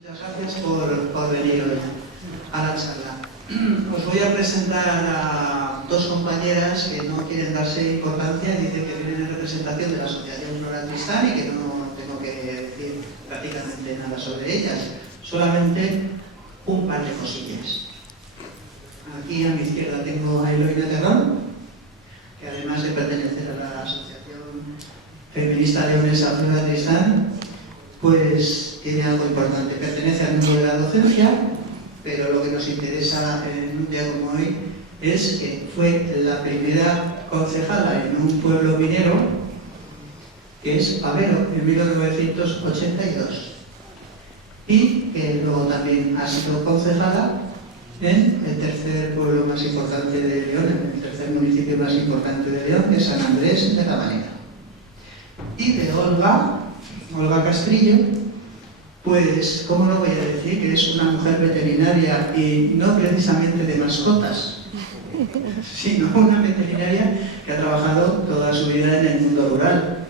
Muchas gracias por venir hoy a la charla. Os voy a presentar a dos compañeras que no quieren darse importancia y dicen que vienen en representación de la Asociación Flora Tristán y que no tengo que decir prácticamente nada sobre ellas, solamente un par de cosillas. Aquí a mi izquierda tengo a Eloína Terrón, que además de pertenecer a la Asociación Feminista Leonesa Flora Tristán, pues tiene algo importante. Pertenece al mundo de la docencia, pero lo que nos interesa en un día como hoy es que fue la primera concejala en un pueblo minero, que es Avero, en 1982, y que luego también ha sido concejala en el tercer pueblo más importante de León, en el tercer municipio más importante de León, que es San Andrés de la Manera. Y de Olga Castrillo, pues, ¿cómo lo voy a decir? Que es una mujer veterinaria y no precisamente de mascotas, sino una veterinaria que ha trabajado toda su vida en el mundo rural,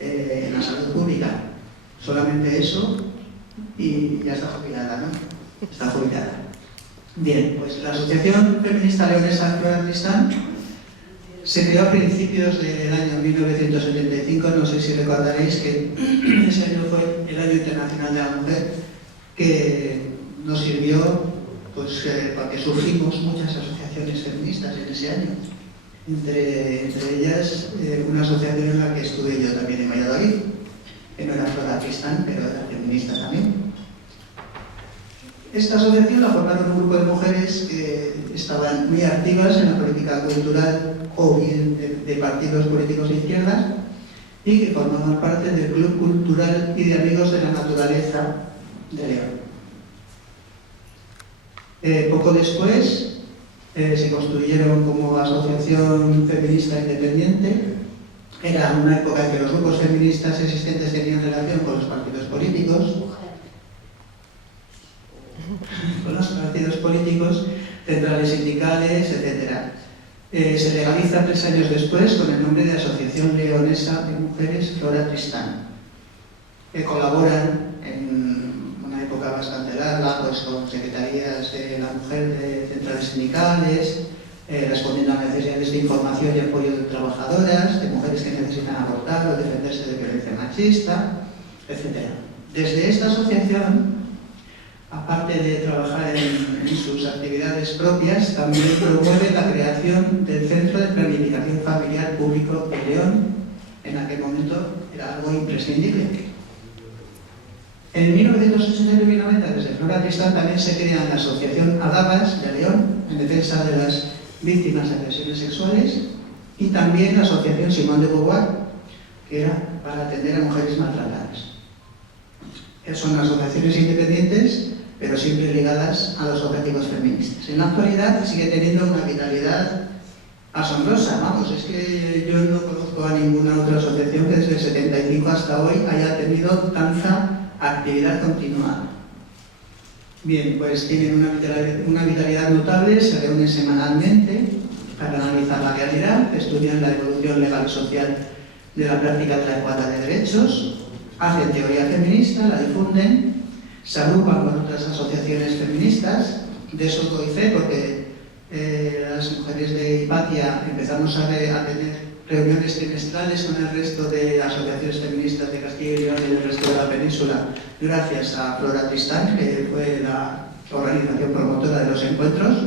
en la salud pública. Solamente eso y ya está jubilada, ¿no? Está jubilada. Bien, pues la Asociación Feminista Leonesa Flora Tristán se creó a principios del año 1975, no sé si recordaréis que ese año fue el Año Internacional de la Mujer, que nos sirvió pues, porque surgimos muchas asociaciones feministas en ese año. Entre ellas, una asociación en la que estuve yo también en Valladolid, que no era Flora Tristán, pero era feminista también. Esta asociación la formaron un grupo de mujeres que estaban muy activas en la política cultural o bien de partidos políticos de izquierdas y que formaban parte del Club Cultural y de Amigos de la Naturaleza de León. Poco después se constituyeron como asociación feminista independiente. Era una época en que los grupos feministas existentes tenían relación con los partidos políticos, centrales sindicales, etc. Se legaliza 3 años después con el nombre de Asociación Leonesa de Mujeres Flora Tristán, que colaboran en una época bastante larga pues, con secretarías de la mujer de centrales sindicales, respondiendo a necesidades de información y apoyo de trabajadoras, de mujeres que necesitan abortar o defenderse de violencia machista, etc. Desde esta asociación, aparte de trabajar en sus actividades propias, también promueve la creación del Centro de Planificación Familiar Público de León. En aquel momento era algo imprescindible. En 1989-90, desde Flora Tristán, también se crea la Asociación Adagas de León, en defensa de las víctimas de agresiones sexuales, y también la Asociación Simón de Beauvoir, que era para atender a mujeres maltratadas. Son asociaciones independientes, pero siempre ligadas a los objetivos feministas. En la actualidad sigue teniendo una vitalidad asombrosa. Vamos, es que yo no conozco a ninguna otra asociación que desde el 75 hasta hoy haya tenido tanta actividad continuada. Bien, pues tienen una vitalidad notable, se reúnen semanalmente para analizar la realidad, estudian la evolución legal y social de la práctica de la igualdad de derechos, hacen teoría feminista, la difunden, se agrupan con otras asociaciones feministas. De eso doy fe porque las mujeres de Hipatia empezamos a tener reuniones trimestrales con el resto de asociaciones feministas de Castilla y León y del resto de la península gracias a Flora Tristán, que fue la organización promotora de los encuentros.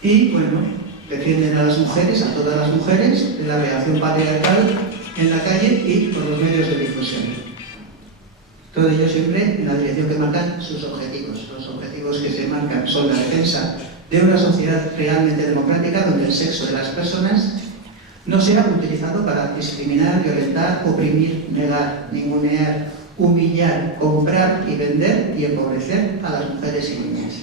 Y bueno, defienden a las mujeres, a todas las mujeres, de la relación patriarcal en la calle y por los medios de difusión. Todo ello siempre en la dirección que marcan sus objetivos. Los objetivos que se marcan son la defensa de una sociedad realmente democrática donde el sexo de las personas no sea utilizado para discriminar, violentar, oprimir, negar, ningunear, humillar, comprar y vender y empobrecer a las mujeres y niñas.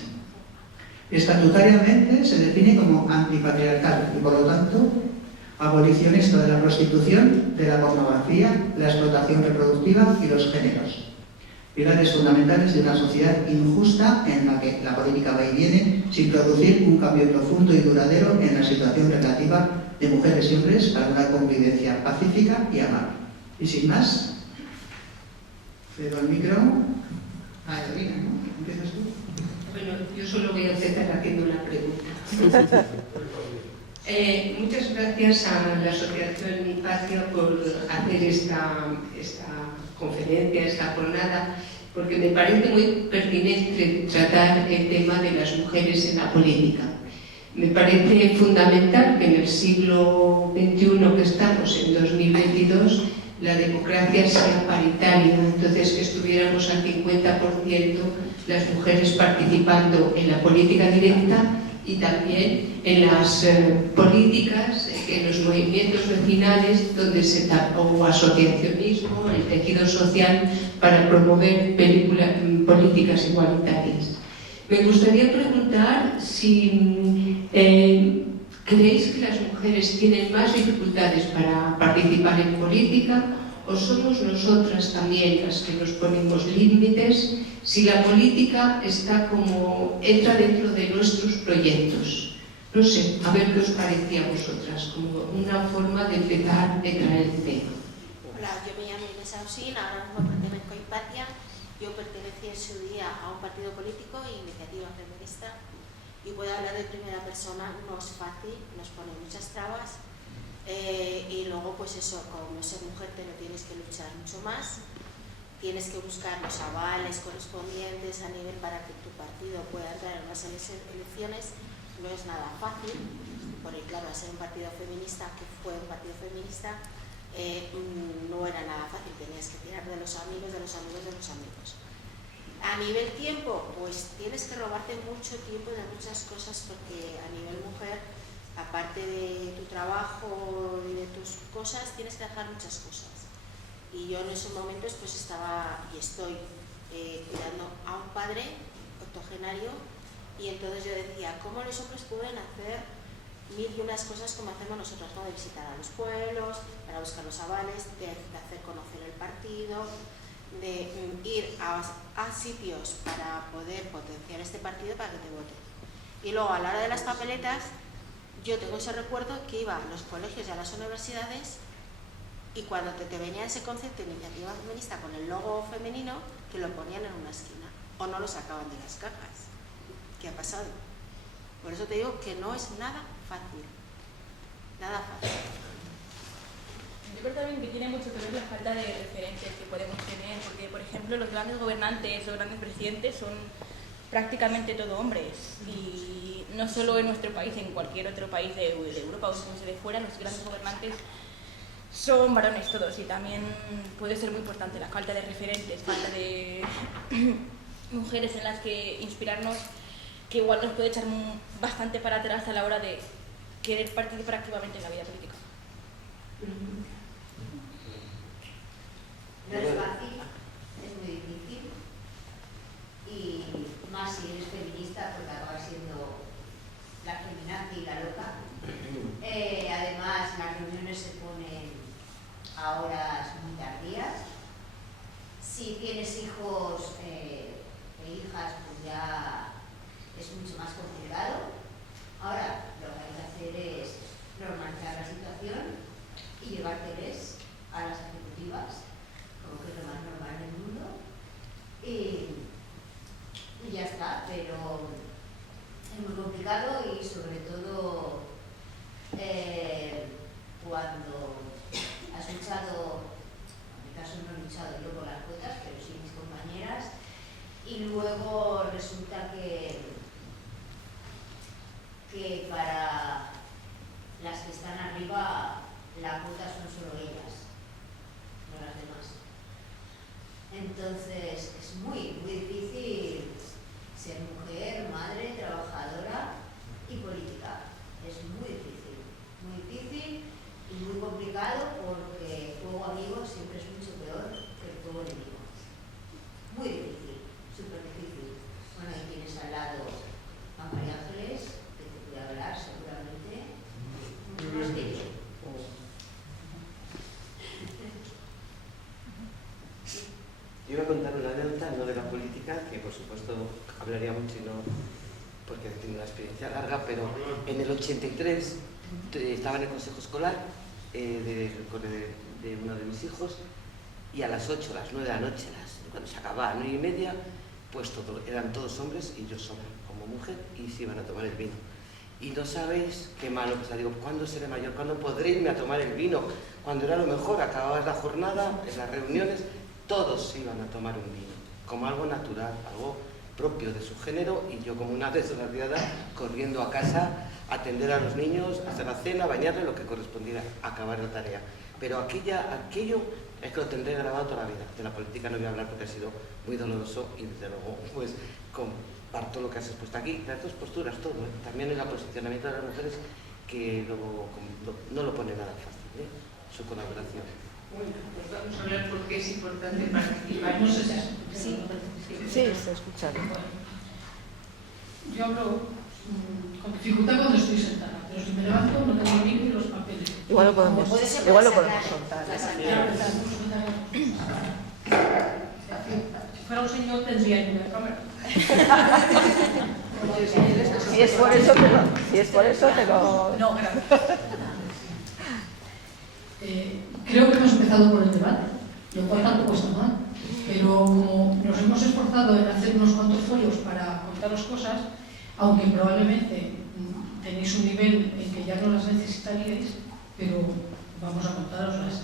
Estatutariamente se define como antipatriarcal y por lo tanto abolicionista de la prostitución, de la pornografía, la explotación reproductiva y los géneros. Pilares fundamentales de una sociedad injusta en la que la política va y viene sin producir un cambio profundo y duradero en la situación relativa de mujeres y hombres para una convivencia pacífica y amable. Y sin más, cedo el micro Edelmira, ¿no? ¿Empiezas tú? Bueno, yo solo voy a empezar haciendo una pregunta. Muchas gracias a la Asociación Mi Patria por hacer esta conferencia, esta jornada, porque me parece muy pertinente tratar el tema de las mujeres en la política. Me parece fundamental que en el siglo XXI que estamos, en 2022, la democracia sea paritaria, entonces que estuviéramos al 50% las mujeres participando en la política directa y también en las políticas, en los movimientos vecinales o asociacionismo, el tejido social para promover políticas igualitarias. Me gustaría preguntar si ¿creéis que las mujeres tienen más dificultades para participar en política o somos nosotras también las que nos ponemos límites si la política entra dentro de nuestros proyectos? No sé, a ver qué os parecía a vosotras, como una forma de empezar a traer el tema. Hola, yo me llamo Inés Ausín, ahora mismo pertenezco a Hipatia. Yo pertenecí en su día a un partido político e iniciativa feminista y puedo hablar de primera persona. No es fácil, nos pone muchas trabas y luego pues eso, como ser mujer te lo tienes que luchar mucho más, tienes que buscar los avales correspondientes a nivel para que tu partido pueda entrar en unas elecciones. No es nada fácil, porque claro, al ser un partido feminista, que fue un partido feminista, no era nada fácil, tenías que tirar de los amigos, de los amigos, de los amigos. A nivel tiempo, pues tienes que robarte mucho tiempo de muchas cosas, porque a nivel mujer, aparte de tu trabajo y de tus cosas, tienes que dejar muchas cosas. Y yo en esos momentos pues estaba y estoy cuidando a un padre octogenario, y entonces yo decía, ¿cómo los hombres pueden hacer mil y unas cosas como hacemos nosotros, ¿no? De visitar a los pueblos, para buscar los avales, de hacer conocer el partido, de ir a sitios para poder potenciar este partido para que te voten? Y luego a la hora de las papeletas, yo tengo ese recuerdo que iba a los colegios y a las universidades, y cuando te venía ese concepto de iniciativa feminista con el logo femenino, que lo ponían en una esquina o no lo sacaban de las cajas. ¿Qué ha pasado? Por eso te digo que no es nada fácil. Nada fácil. Yo creo también que tiene mucho que ver la falta de referentes que podemos tener, porque por ejemplo los grandes gobernantes, los grandes presidentes son prácticamente todo hombres, y no solo en nuestro país, en cualquier otro país de Europa o incluso de fuera, los grandes gobernantes son varones todos, y también puede ser muy importante la falta de referentes, falta de mujeres en las que inspirarnos, que igual nos puede echar bastante para atrás a la hora de querer participar activamente en la vida política. No es fácil, es muy difícil, y más si eres feminista, porque acabas siendo la feminazi y la loca. Además, las reuniones se ponen a horas muy tardías. Si tienes hijos e hijas, pues ya es mucho más complicado. Ahora, lo que hay que hacer es normalizar la situación y llevárteles a las ejecutivas, como que es lo más normal del mundo, y ya está. Pero es muy complicado, y sobre todo cuando has luchado, en mi caso no he luchado yo por las cuotas, pero sí mis compañeras, y luego resulta que para las que están arriba la cuota son solo ellas, no las demás. Entonces es muy, muy difícil ser mujer, madre, trabajadora y política. Es muy difícil y muy complicado, porque el juego amigo siempre es mucho peor que el juego enemigo. Muy difícil, súper difícil. Bueno, ahí tienes al lado a María Ángeles, que te puede hablar seguramente mucho más que yo. Yo iba a contar una anécdota, no de la política, que por supuesto hablaría mucho y no porque tengo una experiencia larga, pero en el 83 estaba en el consejo escolar de uno de mis hijos, y a las 8, a las 9 de la noche, cuando se acababa a 9:30, pues eran todos hombres y yo sola como mujer, y se iban a tomar el vino. Y no sabéis qué malo que digo, ¿cuándo seré mayor? ¿Cuándo podré irme a tomar el vino? Cuando era lo mejor, acababas la jornada, en las reuniones, todos iban a tomar un vino, como algo natural, algo propio de su género, y yo como una desgraciada corriendo a casa a atender a los niños, hacer la cena, bañarle, lo que correspondiera, acabar la tarea. Pero aquello es que lo tendré grabado toda la vida. De la política no voy a hablar porque ha sido muy doloroso y desde luego pues comparto lo que has expuesto aquí, las dos posturas, todo, ¿eh? También el posicionamiento de las mujeres que luego no lo pone nada fácil, ¿eh? Su colaboración. Bueno, pues vamos a hablar por qué es importante participar. No sé Sí, se escucha. Yo hablo con dificultad cuando estoy sentada, pero si me levanto no tengo el libro y los papeles. Igual lo podemos soltar. Si fuera un señor tendría ahí una cámara. Si es por eso te lo... No, gracias. Creo que hemos empezado por el debate, lo cual tampoco está mal, pero como nos hemos esforzado en hacer unos cuantos folios para contaros cosas, aunque probablemente tenéis un nivel en que ya no las necesitaríais, pero vamos a contaroslas.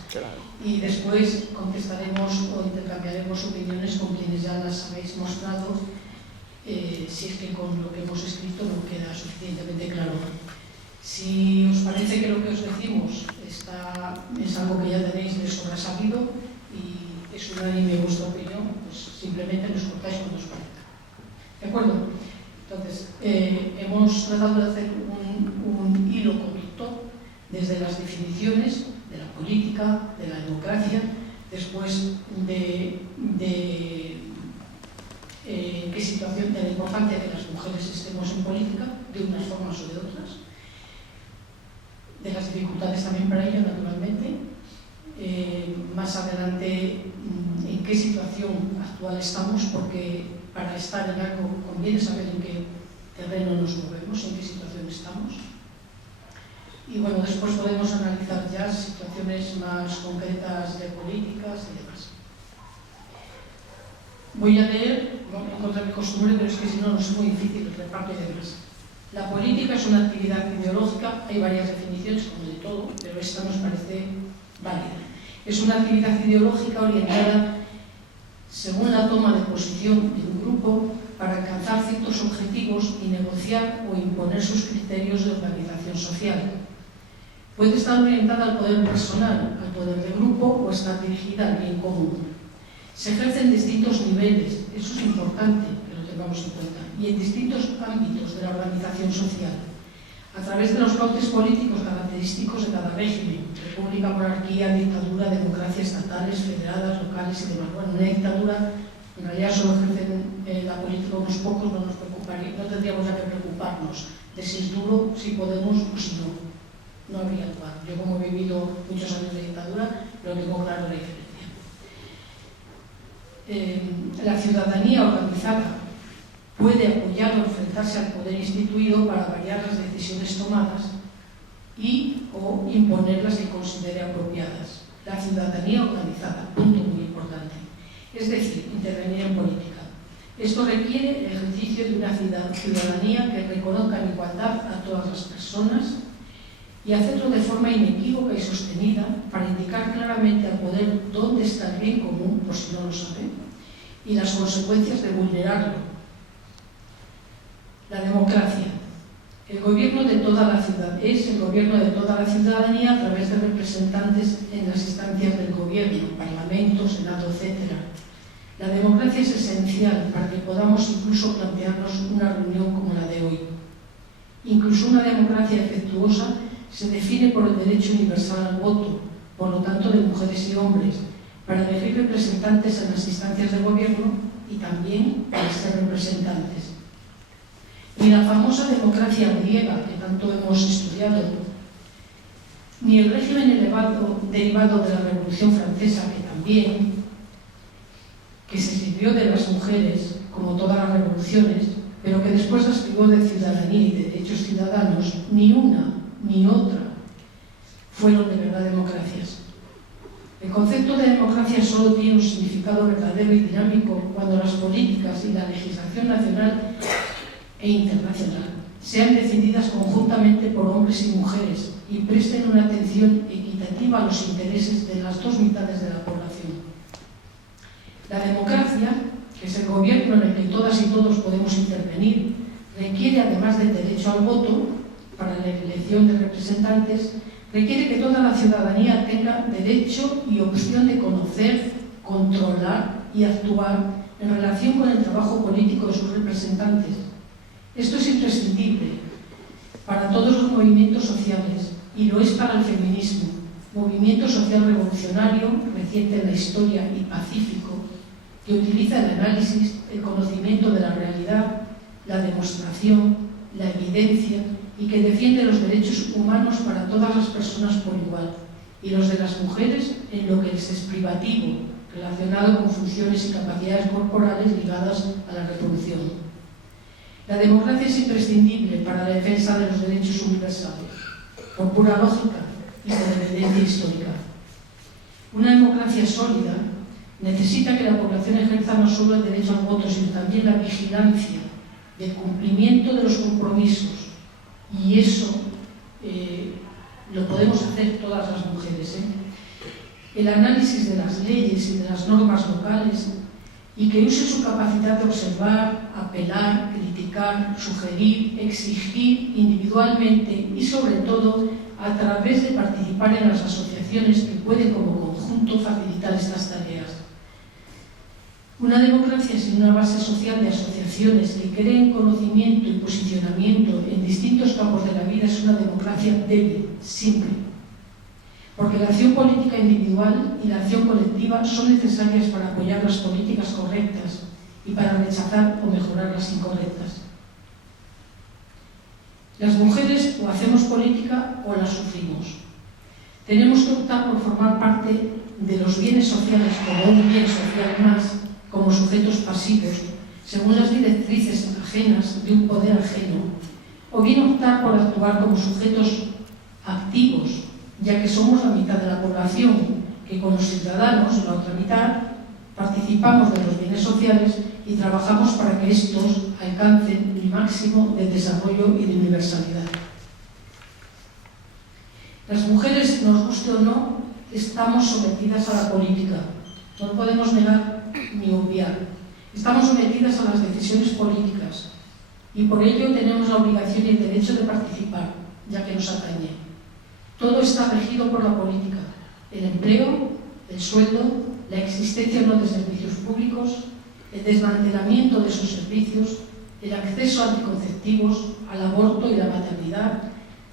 Y después contestaremos o intercambiaremos opiniones con quienes ya las habéis mostrado, si es que con lo que hemos escrito no queda suficientemente claro. Si os parece que lo que os decimos es algo que ya tenéis de sobra sabido y es unánime vuestra opinión, pues simplemente nos cortáis cuando os parezca. ¿De acuerdo? Entonces, hemos tratado de hacer un hilo conductor desde las definiciones de la política, de la democracia, después de qué situación, de la importancia de que las mujeres estemos en política, de unas formas o de otras, de las dificultades también para ello, naturalmente. Más adelante, en qué situación actual estamos, porque para estar en algo conviene saber en qué terreno nos movemos, en qué situación estamos. Y bueno, después podemos analizar ya situaciones más concretas de políticas y demás. Voy a leer, en contra de mi costumbre, pero es que si no, nos es muy difícil el reparto y demás. La política es una actividad ideológica, hay varias definiciones, como de todo, pero esta nos parece válida. Es una actividad ideológica orientada según la toma de posición de un grupo para alcanzar ciertos objetivos y negociar o imponer sus criterios de organización social. Puede estar orientada al poder personal, al poder de grupo o estar dirigida al bien común. Se ejerce en distintos niveles, eso es importante que lo tengamos en cuenta, y en distintos ámbitos de la organización social, a través de los cauces políticos característicos de cada régimen, república, monarquía, dictadura, democracia, estatales, federadas, locales y demás. Bueno, una dictadura, en realidad solo ejercen la política unos pocos, no nos preocuparía, no tendríamos ya que preocuparnos de si es duro, si podemos o si no habría lugar. Yo, como he vivido muchos años de dictadura, lo tengo claro la diferencia. La ciudadanía organizada puede apoyar o enfrentarse al poder instituido para variar las decisiones tomadas y o imponer las que considere apropiadas. La ciudadanía organizada, punto muy importante. Es decir, intervenir en política. Esto requiere el ejercicio de una ciudadanía que reconozca en igualdad a todas las personas y hacerlo de forma inequívoca y sostenida para indicar claramente al poder dónde está el bien común, por si no lo sabe, y las consecuencias de vulnerarlo. La democracia. El gobierno de toda la ciudad es el gobierno de toda la ciudadanía a través de representantes en las instancias del gobierno, parlamento, senado, etc. La democracia es esencial para que podamos incluso plantearnos una reunión como la de hoy. Incluso una democracia efectuosa se define por el derecho universal al voto, por lo tanto de mujeres y hombres, para elegir representantes en las instancias del gobierno y también para ser representantes. Ni la famosa democracia griega que tanto hemos estudiado, ni el régimen derivado de la Revolución Francesa, que también, que se sirvió de las mujeres, como todas las revoluciones, pero que después las privó de ciudadanía y de derechos ciudadanos, ni una ni otra fueron de verdad democracias. En El concepto de democracia solo tiene un significado verdadero y dinámico cuando las políticas y la legislación nacional e internacional sean decididas conjuntamente por hombres y mujeres y presten una atención equitativa a los intereses de las dos mitades de la población. La democracia, que es el gobierno en el que todas y todos podemos intervenir, requiere, además del derecho al voto para la elección de representantes, requiere que toda la ciudadanía tenga derecho y opción de conocer, controlar y actuar en relación con el trabajo político de sus representantes. Esto es imprescindible para todos los movimientos sociales y lo es para el feminismo, movimiento social revolucionario, reciente en la historia y pacífico, que utiliza el análisis, el conocimiento de la realidad, la demostración, la evidencia y que defiende los derechos humanos para todas las personas por igual y los de las mujeres en lo que les es privativo, relacionado con funciones y capacidades corporales ligadas a la reproducción. La democracia es imprescindible para la defensa de los derechos universales, por pura lógica y por evidencia histórica. Una democracia sólida necesita que la población ejerza no solo el derecho al voto, sino también la vigilancia del cumplimiento de los compromisos. Y eso lo podemos hacer todas las mujeres. El análisis de las leyes y de las normas locales y que use su capacidad de observar, apelar, criticar, sugerir, exigir individualmente y sobre todo a través de participar en las asociaciones que pueden como conjunto facilitar estas tareas. Una democracia sin una base social de asociaciones que creen conocimiento y posicionamiento en distintos campos de la vida es una democracia débil, simple. Porque la acción política individual y la acción colectiva son necesarias para apoyar las políticas correctas y para rechazar o mejorar las incorrectas. Las mujeres o hacemos política o la sufrimos. Tenemos que optar por formar parte de los bienes sociales como un bien social más, como sujetos pasivos, según las directrices ajenas de un poder ajeno, o bien optar por actuar como sujetos activos, ya que somos la mitad de la población, que con los ciudadanos, la otra mitad, participamos de los bienes sociales y trabajamos para que estos alcancen el máximo de desarrollo y de universalidad. Las mujeres, nos guste o no, estamos sometidas a la política. No lo podemos negar ni obviar. Estamos sometidas a las decisiones políticas y por ello tenemos la obligación y el derecho de participar, ya que nos atañe. Todo está regido por la política: el empleo, el sueldo, la existencia o no de servicios públicos, el desmantelamiento de esos servicios, el acceso a anticonceptivos, al aborto y la maternidad,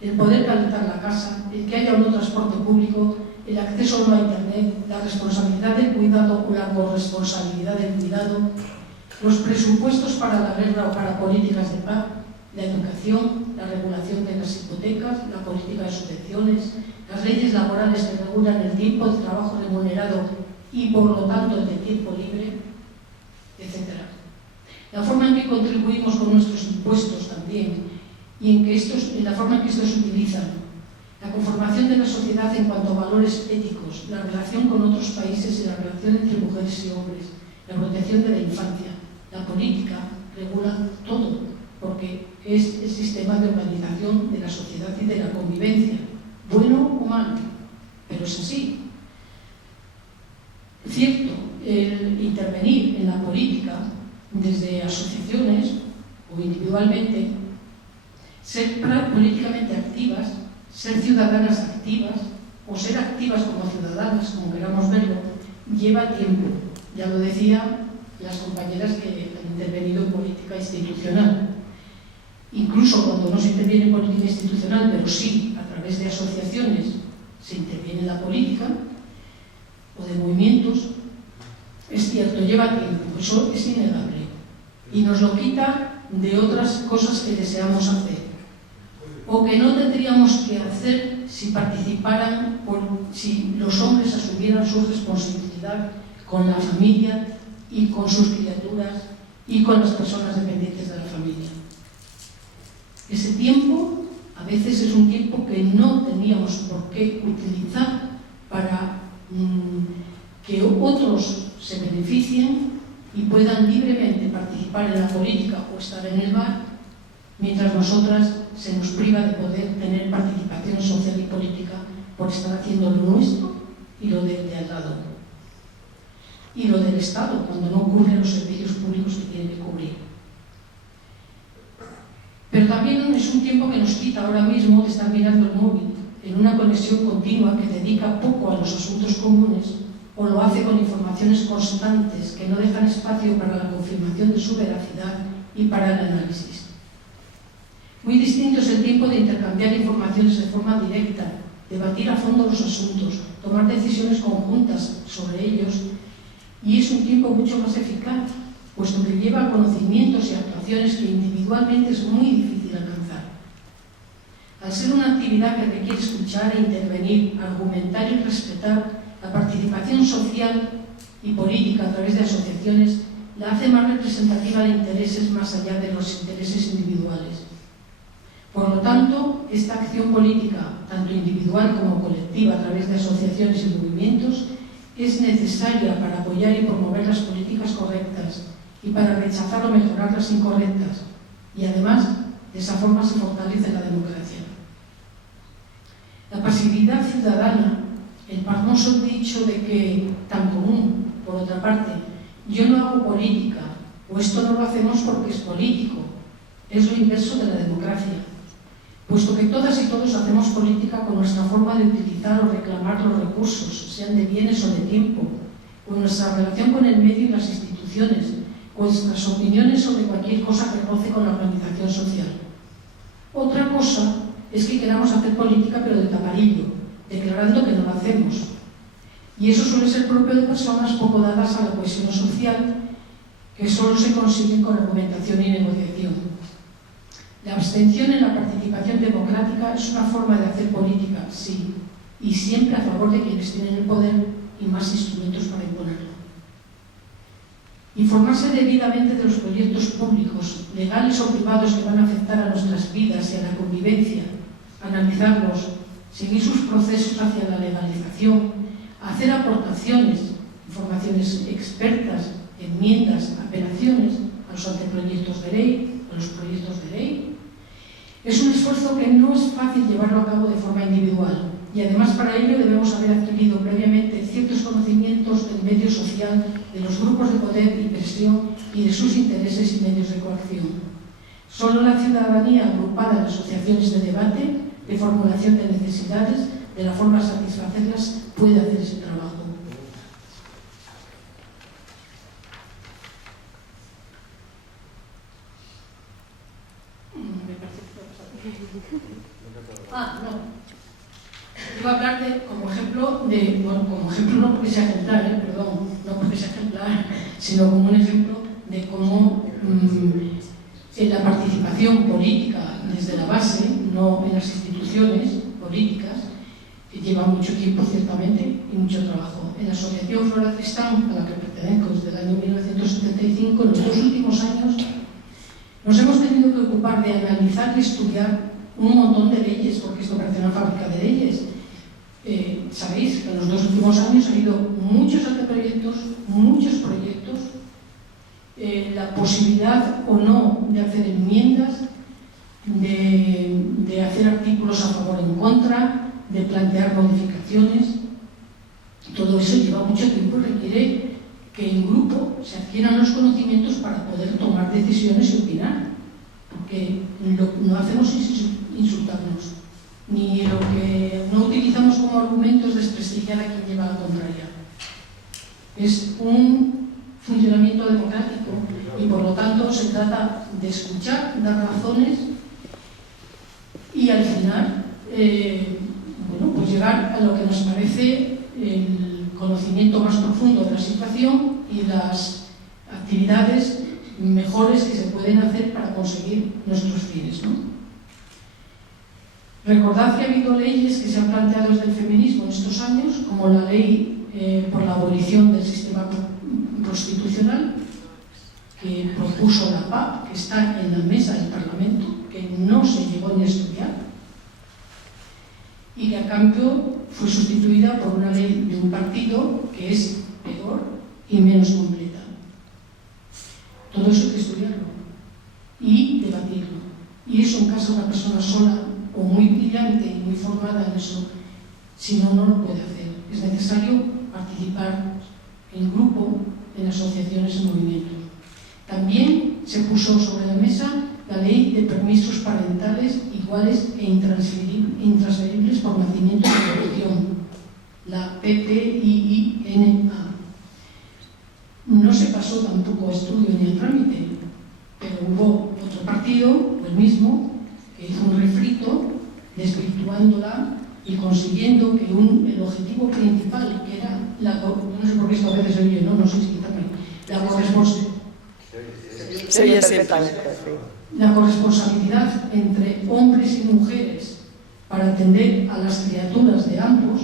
el poder calentar la casa, el que haya o no transporte público, el acceso o no a Internet, la responsabilidad del cuidado o la corresponsabilidad del cuidado, los presupuestos para la guerra o para políticas de paz, la educación, la regulación de las hipotecas, la política de subvenciones, las leyes laborales que regulan el tiempo de trabajo remunerado y, por lo tanto, el de tiempo libre, etc. La forma en que contribuimos con nuestros impuestos también y en la forma en que estos se utilizan, la conformación de la sociedad en cuanto a valores éticos, la relación con otros países y la relación entre mujeres y hombres, la protección de la infancia, la política regula todo, porque es el sistema de organización de la sociedad y de la convivencia, bueno o malo, pero es así. Cierto, el intervenir en la política desde asociaciones o individualmente, ser políticamente activas, ser ciudadanas activas o ser activas como ciudadanas, como queramos verlo, lleva tiempo. Ya lo decían las compañeras que han intervenido en política institucional. Incluso cuando no se interviene en política institucional, pero sí a través de asociaciones, se interviene en la política o de movimientos, es cierto, lleva tiempo, eso es innegable. Y nos lo quita de otras cosas que deseamos hacer o que no tendríamos que hacer si participaran, si los hombres asumieran su responsabilidad con la familia y con sus criaturas y con las personas dependientes de la familia. Ese tiempo a veces es un tiempo que no teníamos por qué utilizar para que otros se beneficien y puedan libremente participar en la política o estar en el bar, mientras nosotras se nos priva de poder tener participación social y política por estar haciendo lo nuestro y lo de al lado. Y lo del Estado, cuando no cubren los servicios públicos que tienen que cubrir. Pero también es un tiempo que nos quita ahora mismo de estar mirando el móvil en una conexión continua que dedica poco a los asuntos comunes o lo hace con informaciones constantes que no dejan espacio para la confirmación de su veracidad y para el análisis. Muy distinto es el tiempo de intercambiar informaciones de forma directa, debatir a fondo los asuntos, tomar decisiones conjuntas sobre ellos, y es un tiempo mucho más eficaz, puesto que lleva conocimientos y actuaciones que individualmente es muy difícil alcanzar. Al ser una actividad que requiere escuchar e intervenir, argumentar y respetar, la participación social y política a través de asociaciones la hace más representativa de intereses más allá de los intereses individuales. Por lo tanto, esta acción política, tanto individual como colectiva a través de asociaciones y movimientos, es necesaria para apoyar y promover las políticas correctas y para rechazar o mejorar las incorrectas. Y además, de esa forma se fortalece la democracia. La pasividad ciudadana, el famoso dicho de que, tan común, por otra parte, yo no hago política, o esto no lo hacemos porque es político, es lo inverso de la democracia, puesto que todas y todos hacemos política con nuestra forma de utilizar o reclamar los recursos, sean de bienes o de tiempo, con nuestra relación con el medio y las instituciones, con nuestras opiniones sobre cualquier cosa que roce con la organización social. Otra cosa es que queramos hacer política pero de taparillo, declarando que no lo hacemos. Y eso suele ser propio de personas poco dadas a la cohesión social, que solo se consiguen con argumentación y negociación. La abstención en la participación democrática es una forma de hacer política, sí, y siempre a favor de quienes tienen el poder y más instrumentos para imponerlo. Informarse debidamente de los proyectos públicos, legales o privados que van a afectar a nuestras vidas y a la convivencia, analizarlos, seguir sus procesos hacia la legalización, hacer aportaciones, informaciones expertas, enmiendas, apelaciones a los anteproyectos de ley, a los proyectos de ley. Es un esfuerzo que no es fácil llevarlo a cabo de forma individual y además para ello debemos haber adquirido previamente ciertos conocimientos del medio social, de los grupos de poder y presión y de sus intereses y medios de coacción. Solo la ciudadanía agrupada en asociaciones de debate, de formulación de necesidades, de la forma de satisfacerlas, puede hacer ese trabajo. No. Iba a hablar de, como ejemplo, no porque sea ejemplar, no porque sea ejemplar, sino como un ejemplo de cómo en la participación política desde la base, no en las instituciones políticas, que lleva mucho tiempo ciertamente y mucho trabajo. En la Asociación Flora Tristán, a la que pertenezco desde el año 1975, en los 2 últimos años, nos hemos tenido que ocupar de analizar y estudiar un montón de leyes, porque esto parece una fábrica de leyes. Sabéis que en los 2 últimos años ha habido muchos anteproyectos, muchos proyectos, la posibilidad o no de hacer enmiendas, de hacer artículos a favor o en contra, de plantear modificaciones. Todo eso lleva mucho tiempo y requiere que en grupo se adquieran los conocimientos para poder tomar decisiones y opinar, porque no hacemos insultarnos, ni lo que no utilizamos como argumentos desprestigiar a quien lleva la contraria. Es un funcionamiento democrático y por lo tanto se trata de escuchar, dar razones y al final pues llegar a lo que nos parece el conocimiento más profundo de la situación y las actividades mejores que se pueden hacer para conseguir nuestros fines, ¿no? Recordad que ha habido leyes que se han planteado desde el feminismo en estos años, como la ley por la abolición del sistema constitucional, que propuso la PAP, que está en la mesa del Parlamento, que no se llegó ni a estudiar, y que a cambio fue sustituida por una ley de un partido que es peor y menos completa. Todo eso hay que estudiarlo y debatirlo. Y eso en caso de una persona sola o muy brillante y muy formada en eso, si no, no lo puede hacer. Es necesario participar en grupo, en asociaciones, en movimientos. También se puso sobre la mesa la ley de permisos parentales iguales e intransferibles por nacimiento y adopción, la PPIINA. No se pasó tampoco a estudio ni a trámite, pero hubo otro partido, el mismo, que hizo un refrito desvirtuándola y consiguiendo que el objetivo principal, que era no sé por qué esto a veces oye, no sé si quitarme, la corresponsabilidad entre hombres y mujeres para atender a las criaturas de ambos,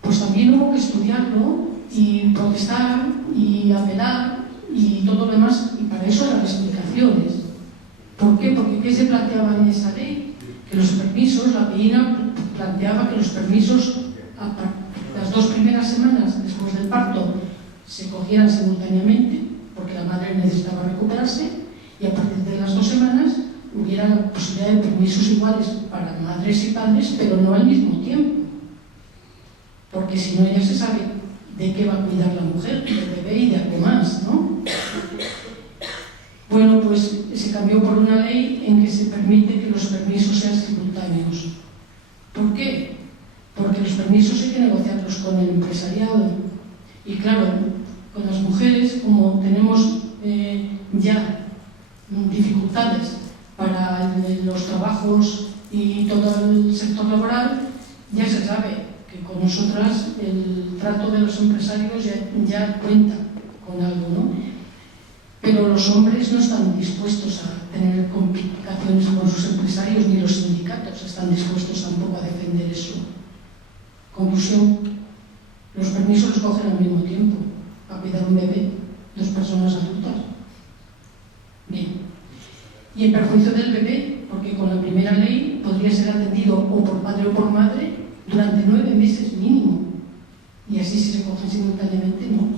pues también hubo que estudiarlo y protestar y apelar y todo lo demás, y para eso eran explicaciones. ¿Por qué? Porque ¿qué se planteaba en esa ley? Que los permisos, la PIINA planteaba que los permisos las 2 primeras semanas después del parto se cogieran simultáneamente, porque la madre necesitaba recuperarse, y a partir de las 2 semanas hubiera la posibilidad de permisos iguales para madres y padres, pero no al mismo tiempo. Porque si no, ya se sabe de qué va a cuidar la mujer, del bebé y de algo más, ¿no? Bueno, pues se cambió por una ley en que se permite que los permisos sean simultáneos. ¿Por qué? Porque los permisos hay que negociarlos con el empresariado. Y claro, con las mujeres, como tenemos ya dificultades para los trabajos y todo el sector laboral, ya se sabe que con nosotras el trato de los empresarios ya cuenta con algo, ¿no? Pero los hombres no están dispuestos a tener complicaciones con sus empresarios, ni los sindicatos están dispuestos tampoco a defender eso. Conclusión, los permisos los cogen al mismo tiempo, a cuidar un bebé, 2 personas adultas. Bien. Y en perjuicio del bebé, porque con la primera ley podría ser atendido o por padre o por madre durante 9 meses mínimo. Y así si se cogen simultáneamente, no.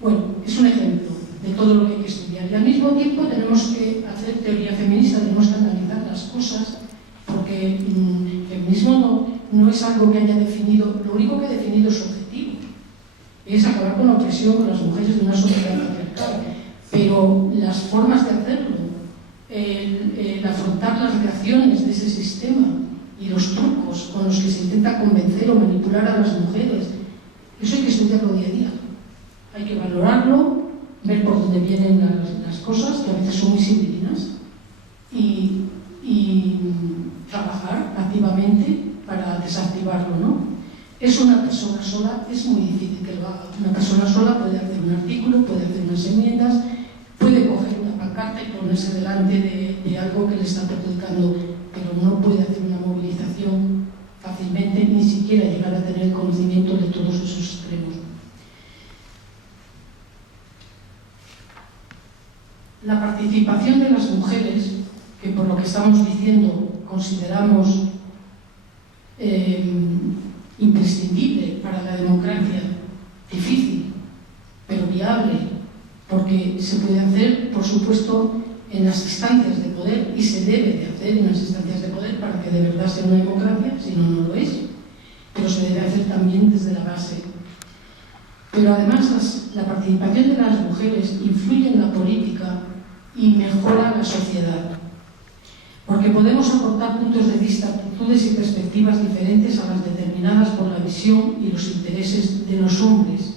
Bueno, es un ejemplo de todo lo que hay que estudiar. Y al mismo tiempo tenemos que hacer teoría feminista, tenemos que analizar las cosas, porque el feminismo no es algo que haya definido, lo único que ha definido es su objetivo, es acabar con la opresión de las mujeres de una sociedad patriarcal, pero las formas de hacerlo, el afrontar las reacciones de ese sistema y los trucos con los que se intenta convencer o manipular a las mujeres, eso hay que estudiarlo día a día, hay que valorarlo, ver por dónde vienen las cosas, que a veces son muy sibilinas, y trabajar activamente para desactivarlo, ¿no? Es una persona sola, es muy difícil que lo haga. Una persona sola puede hacer un artículo, puede hacer unas enmiendas, puede coger una pancarta y ponerse delante de algo que le está perjudicando, pero no puede hacer una movilización fácilmente, ni siquiera llegar a tener conocimiento de todos esos extremos. La participación de las mujeres, que por lo que estamos diciendo consideramos imprescindible para la democracia, difícil, pero viable, porque se puede hacer, por supuesto, en las instancias de poder, y se debe de hacer en las instancias de poder para que de verdad sea una democracia, si no, no lo es, pero se debe hacer también desde la base. Pero además la participación de las mujeres influye en la política y mejora la sociedad, porque podemos aportar puntos de vista, actitudes y perspectivas diferentes a las determinadas por la visión y los intereses de los hombres.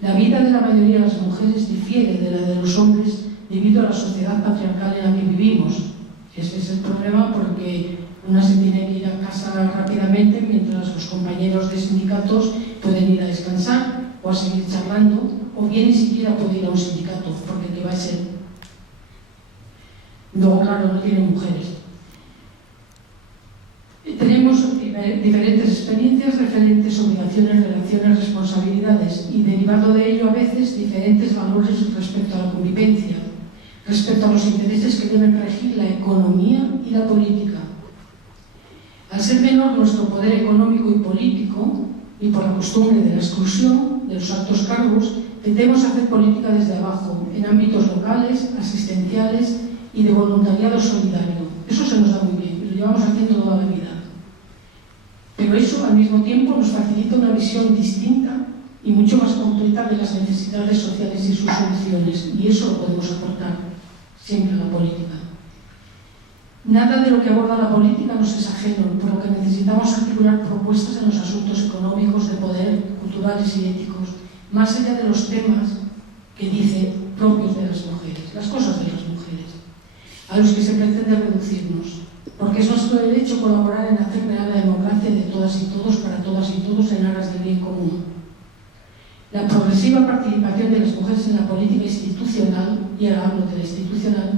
La vida de la mayoría de las mujeres difiere de la de los hombres debido a la sociedad patriarcal en la que vivimos. Ese es el problema, porque una se tiene que ir a casa rápidamente mientras los compañeros de sindicatos pueden ir a descansar o a seguir charlando, o bien ni siquiera puede ir a un sindicato, porque ¿qué va a ser? Luego, claro, no tienen mujeres. Tenemos diferentes experiencias, referentes obligaciones, relaciones, responsabilidades, y derivado de ello a veces diferentes valores respecto a la convivencia, respecto a los intereses que deben regir la economía y la política. Al ser menor nuestro poder económico y político, y por la costumbre de la exclusión de los altos cargos, tendemos a hacer política desde abajo, en ámbitos locales, asistenciales y de voluntariado solidario. Eso se nos da muy bien, y lo llevamos haciendo toda la vida. Pero eso, al mismo tiempo, nos facilita una visión distinta y mucho más completa de las necesidades sociales y sus soluciones, y eso lo podemos aportar siempre a la política. Nada de lo que aborda la política nos es ajeno, por lo que necesitamos articular propuestas en los asuntos económicos, de poder, culturales y éticos, más allá de los temas que dice propios de las mujeres, las cosas de las mujeres, a los que se pretende reducirnos, porque es nuestro derecho colaborar en hacer real la democracia de todas y todos, para todas y todos, en aras del bien común. La progresiva participación de las mujeres en la política institucional, y ahora hablo de la institucional,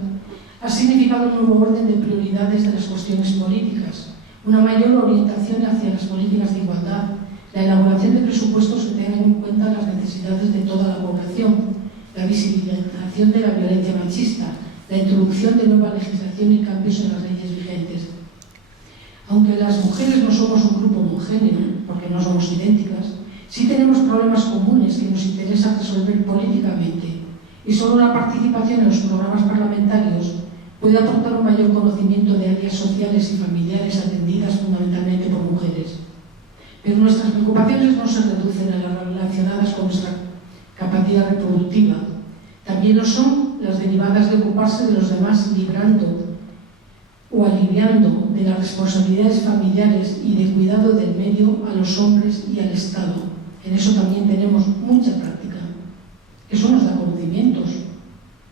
ha significado un nuevo orden de prioridades de las cuestiones políticas, una mayor orientación hacia las políticas de igualdad, la elaboración de presupuestos que tengan en cuenta las necesidades de toda la población, la visibilización de la violencia machista, la introducción de nueva legislación y cambios en las leyes vigentes. Aunque las mujeres no somos un grupo homogéneo, porque no somos idénticas, sí tenemos problemas comunes que nos interesa resolver políticamente, y solo la participación en los programas parlamentarios puede aportar un mayor conocimiento de áreas sociales y familiares atendidas fundamentalmente por mujeres. Pero nuestras preocupaciones no se reducen a las relacionadas con nuestra capacidad reproductiva. También lo son las derivadas de ocuparse de los demás, librando o aliviando de las responsabilidades familiares y de cuidado del medio a los hombres y al Estado. En eso también tenemos mucha práctica. Eso nos da conocimientos,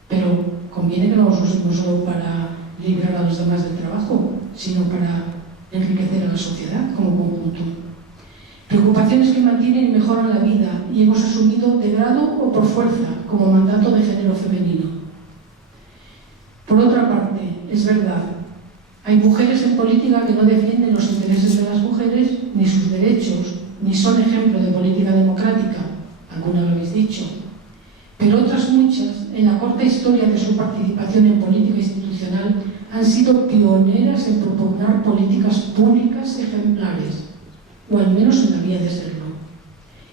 pero conviene que no los usemos solo para librar a los demás del trabajo, sino para enriquecer a la sociedad como conjunto. Preocupaciones que mantienen y mejoran la vida y hemos asumido de grado o por fuerza como mandato de género femenino. Por otra parte, es verdad, hay mujeres en política que no defienden los intereses de las mujeres ni sus derechos, ni son ejemplo de política democrática, alguna lo habéis dicho, pero otras muchas, en la corta historia de su participación en política institucional, han sido pioneras en propugnar políticas públicas ejemplares, o al menos en la vía de serlo.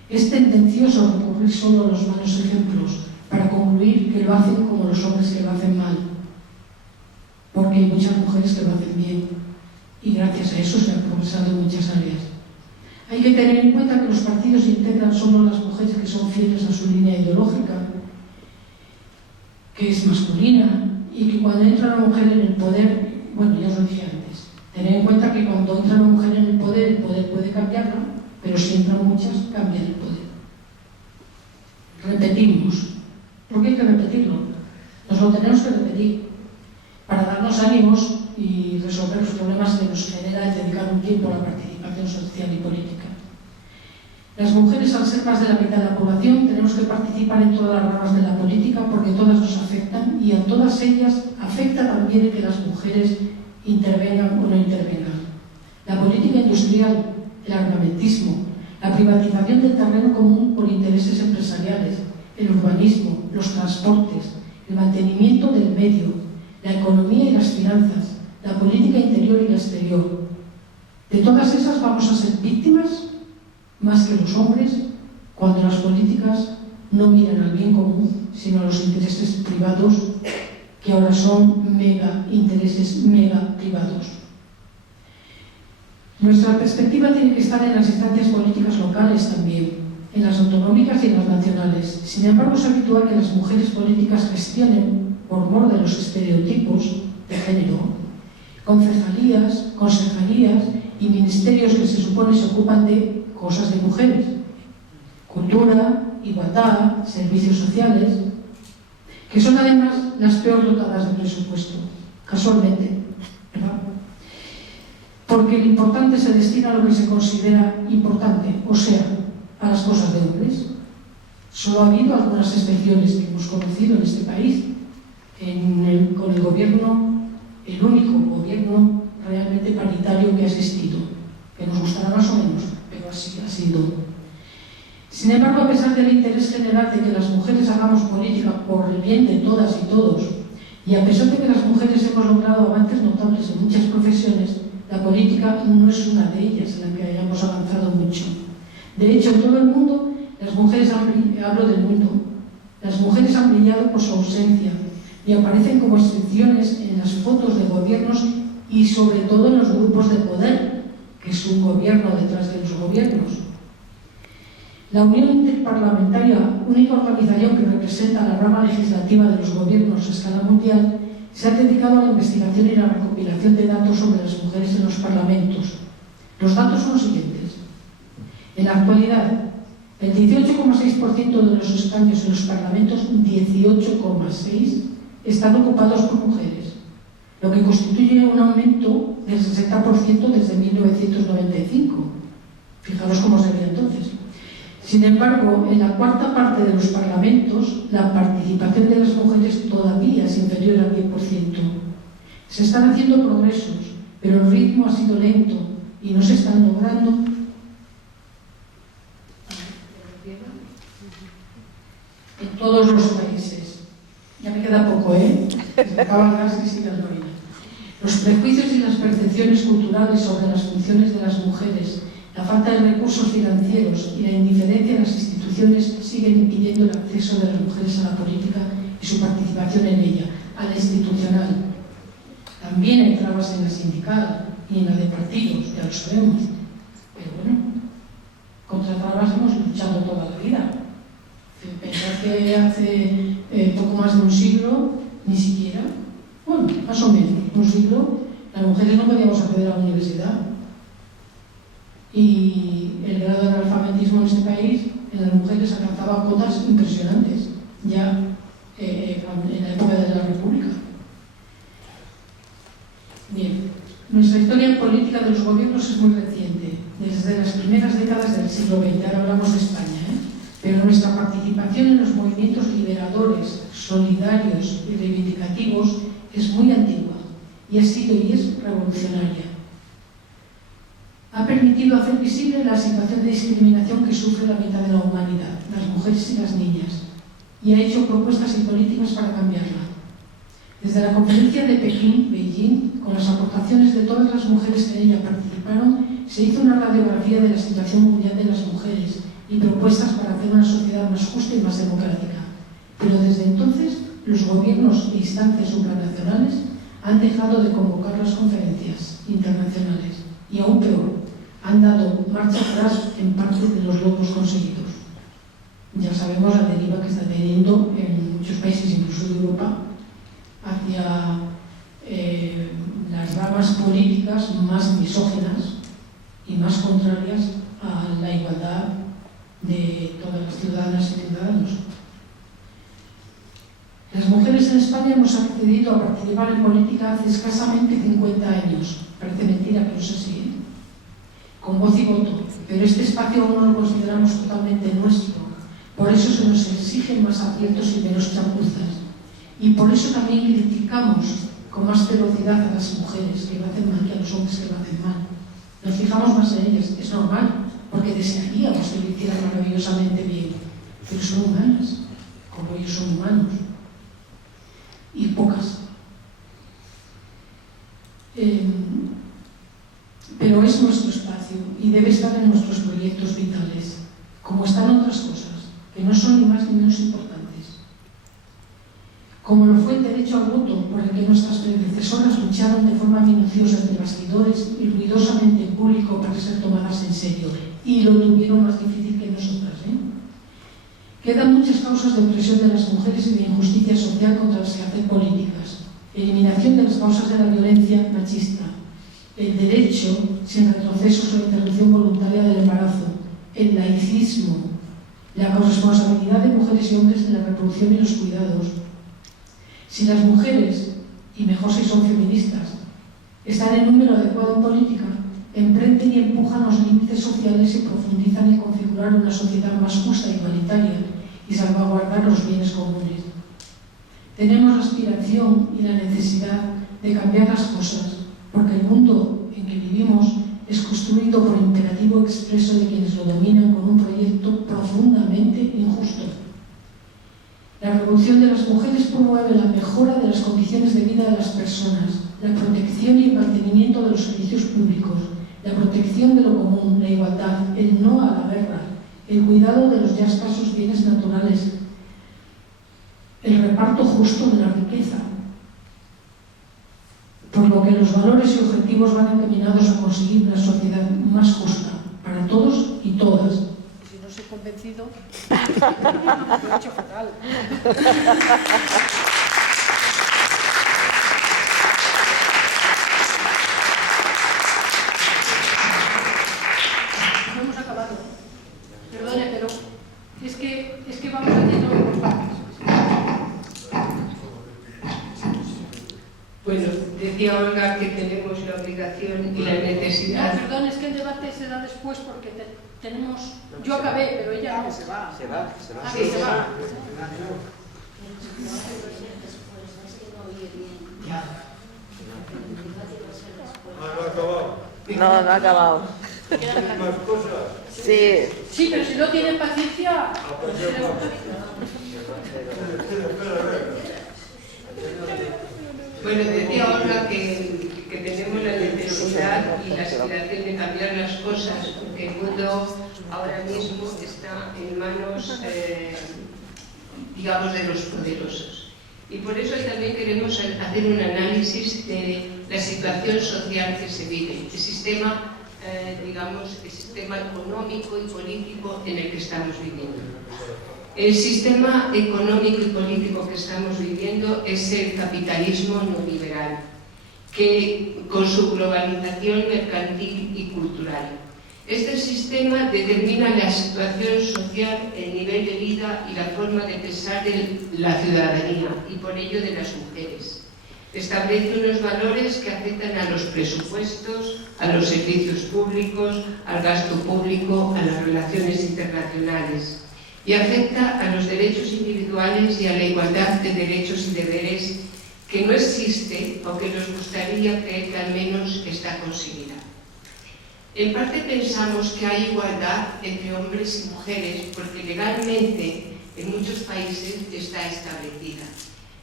Es tendencioso recurrir solo a los malos ejemplos para concluir que lo hacen como los hombres que lo hacen mal, porque hay muchas mujeres que lo hacen bien, y gracias a eso se ha progresado en muchas áreas. Hay que tener en cuenta que los partidos integran solo las mujeres que son fieles a su línea ideológica, que es masculina, y que cuando entra una mujer en el poder, bueno, ya os lo dije antes, tener en cuenta que cuando entra una mujer en el poder puede cambiarla, pero si entran muchas, cambian el poder. Repetimos. ¿Por qué hay que repetirlo? Nos lo tenemos que repetir para darnos ánimos y resolver los problemas que nos genera el dedicar un tiempo a la participación social y política. Las mujeres, al ser más de la mitad de la población, tenemos que participar en todas las ramas de la política porque todas nos afectan, y a todas ellas afecta también que las mujeres intervengan o no intervengan. La política industrial, el armamentismo, la privatización del terreno común por intereses empresariales, el urbanismo, los transportes, el mantenimiento del medio, la economía y las finanzas, la política interior y la exterior. De todas esas vamos a ser víctimas más que los hombres cuando las políticas no miran al bien común, sino a los intereses privados, que ahora son mega intereses mega privados. Nuestra perspectiva tiene que estar en las instancias políticas locales también, en las autonómicas y en las nacionales. Sin embargo, es habitual que las mujeres políticas gestionen, por mor de los estereotipos de género, concejalías, consejerías y ministerios que se supone se ocupan de cosas de mujeres: cultura, igualdad, servicios sociales, que son además las peor dotadas de presupuesto, casualmente, ¿verdad? Porque lo importante se destina a lo que se considera importante, o sea, a las cosas de hombres. Solo ha habido algunas excepciones que hemos conocido en este país, con el gobierno, el único gobierno realmente paritario que ha existido, que nos gustará más o menos, pero así ha sido. Sin embargo, a pesar del interés general de que las mujeres hagamos política por el bien de todas y todos, y a pesar de que las mujeres hemos logrado avances notables en muchas profesiones, la política no es una de ellas en la que hayamos avanzado mucho. De hecho, en todo el mundo, hablo del mundo, las mujeres han brillado por su ausencia y aparecen como excepciones en las fotos de gobiernos y sobre todo en los grupos de poder, que es un gobierno detrás de los gobiernos. La Unión Interparlamentaria, única organización que representa la rama legislativa de los gobiernos a escala mundial, se ha dedicado a la investigación y la recopilación de datos sobre las mujeres en los parlamentos. Los datos son los siguientes. En la actualidad, el 18,6% de los escaños en los parlamentos, 18,6%, están ocupados por mujeres, lo que constituye un aumento del 60% desde 1995. Fijaros cómo sería entonces. Sin embargo, en la cuarta parte de los parlamentos, la participación de las mujeres todavía es inferior al 10%. Se están haciendo progresos, pero el ritmo ha sido lento y no se están logrando. En todos los países. Ya me queda poco, ¿eh? Se acaba el gas y sigue el ruido. Los prejuicios y las percepciones culturales sobre las funciones de las mujeres, la falta de recursos financieros y la indiferencia de las instituciones siguen impidiendo el acceso de las mujeres a la política y su participación en ella, a la institucional. También hay trabas en la sindical y en la de partidos, ya lo sabemos. Pero bueno, contra trabas hemos luchado toda la vida. Pensar que hace poco más de un siglo, ni siquiera, bueno, más o menos, un siglo, las mujeres no podíamos acceder a la universidad. Y el grado de analfabetismo en este país, en las mujeres, alcanzaba cotas impresionantes, ya en la época de la República. Bien, nuestra historia política de los gobiernos es muy reciente, desde las primeras décadas del siglo XX, ahora hablamos de España, pero nuestra participación en los movimientos liberadores, solidarios y reivindicativos es muy antigua y ha sido y es revolucionaria. Ha permitido hacer visible la situación de discriminación que sufre la mitad de la humanidad, las mujeres y las niñas, y ha hecho propuestas y políticas para cambiarla. Desde la conferencia de Pekín, Beijing, con las aportaciones de todas las mujeres que en ella participaron, se hizo una radiografía de la situación mundial de las mujeres y propuestas para hacer una sociedad más justa y más democrática. Pero desde entonces, los gobiernos e instancias supranacionales han dejado de convocar las conferencias internacionales y, aún peor, han dado marcha atrás en parte de los logros conseguidos. Ya sabemos la deriva que está teniendo en muchos países, incluso de Europa, hacia las ramas políticas más misóginas y más contrarias a la igualdad de todas las ciudadanas y ciudadanos. Las mujeres en España hemos accedido a participar en política hace escasamente 50 años. Parece mentira, pero es así, ¿eh? Con voz y voto. Pero este espacio aún no lo consideramos totalmente nuestro. Por eso se nos exigen más aciertos y menos chapuzas. Y por eso también criticamos con más ferocidad a las mujeres que lo hacen mal que a los hombres que lo hacen mal. Nos fijamos más en ellas. Es normal, porque desearíamos que lo hicieran maravillosamente bien. Pero son humanas, como ellos son humanos. Y pocas. Pero es nuestro espacio y debe estar en nuestros proyectos vitales, como están otras cosas, que no son ni más ni menos importantes. Como lo fue el derecho al voto, por el que nuestras predecesoras lucharon de forma minuciosa entre bastidores y ruidosamente en público para ser tomadas en serio, y lo tuvieron más difícil que nosotras, ¿eh? Quedan muchas causas de opresión de las mujeres y de injusticia social contra las que hacer políticas. Eliminación de las causas de la violencia machista, el derecho sin retrocesos o interrupción voluntaria del embarazo, el laicismo, la corresponsabilidad de mujeres y hombres en la reproducción y los cuidados. Si las mujeres, y mejor si son feministas, están en número adecuado en política, emprenden y empujan los límites sociales y profundizan en configurar una sociedad más justa e igualitaria y salvaguardar los bienes comunes. Tenemos la aspiración y la necesidad de cambiar las cosas, porque el mundo en que vivimos es construido por imperativo expreso de quienes lo dominan con un proyecto profundamente injusto. La revolución de las mujeres promueve la mejora de las condiciones de vida de las personas, la protección y el mantenimiento de los servicios públicos, la protección de lo común, la igualdad, el no a la guerra, el cuidado de los ya escasos bienes naturales, el reparto justo de la riqueza, por lo que los valores y objetivos van encaminados a conseguir una sociedad más justa para todos y todas. Si no soy convencido, lo he hecho fatal. No hemos acabado. Perdone, pero es que vamos haciendo por partes. Bueno, decía Olga que tenemos la obligación y la necesidad. Perdón, es que el debate se da después porque tenemos... Yo acabé, pero ella no. Se va. Ah, sí, se va. No ha acabado. Sí. Sí, pero si no tienen paciencia... Bueno, decía Olga que tenemos la necesidad y la aspiración de cambiar las cosas, porque el mundo ahora mismo está en manos, digamos, de los poderosos. Y por eso también queremos hacer un análisis de la situación social que se vive, el sistema, digamos, el sistema económico y político en el que estamos viviendo. El sistema económico y político que estamos viviendo es el capitalismo neoliberal, que con su globalización mercantil y cultural. Este sistema determina la situación social, el nivel de vida y la forma de pensar de la ciudadanía y por ello de las mujeres. Establece unos valores que afectan a los presupuestos, a los servicios públicos, al gasto público, a las relaciones internacionales y afecta a los derechos individuales y a la igualdad de derechos y deberes que no existe o que nos gustaría creer que al menos está conseguida. En parte pensamos que hay igualdad entre hombres y mujeres porque legalmente en muchos países está establecida.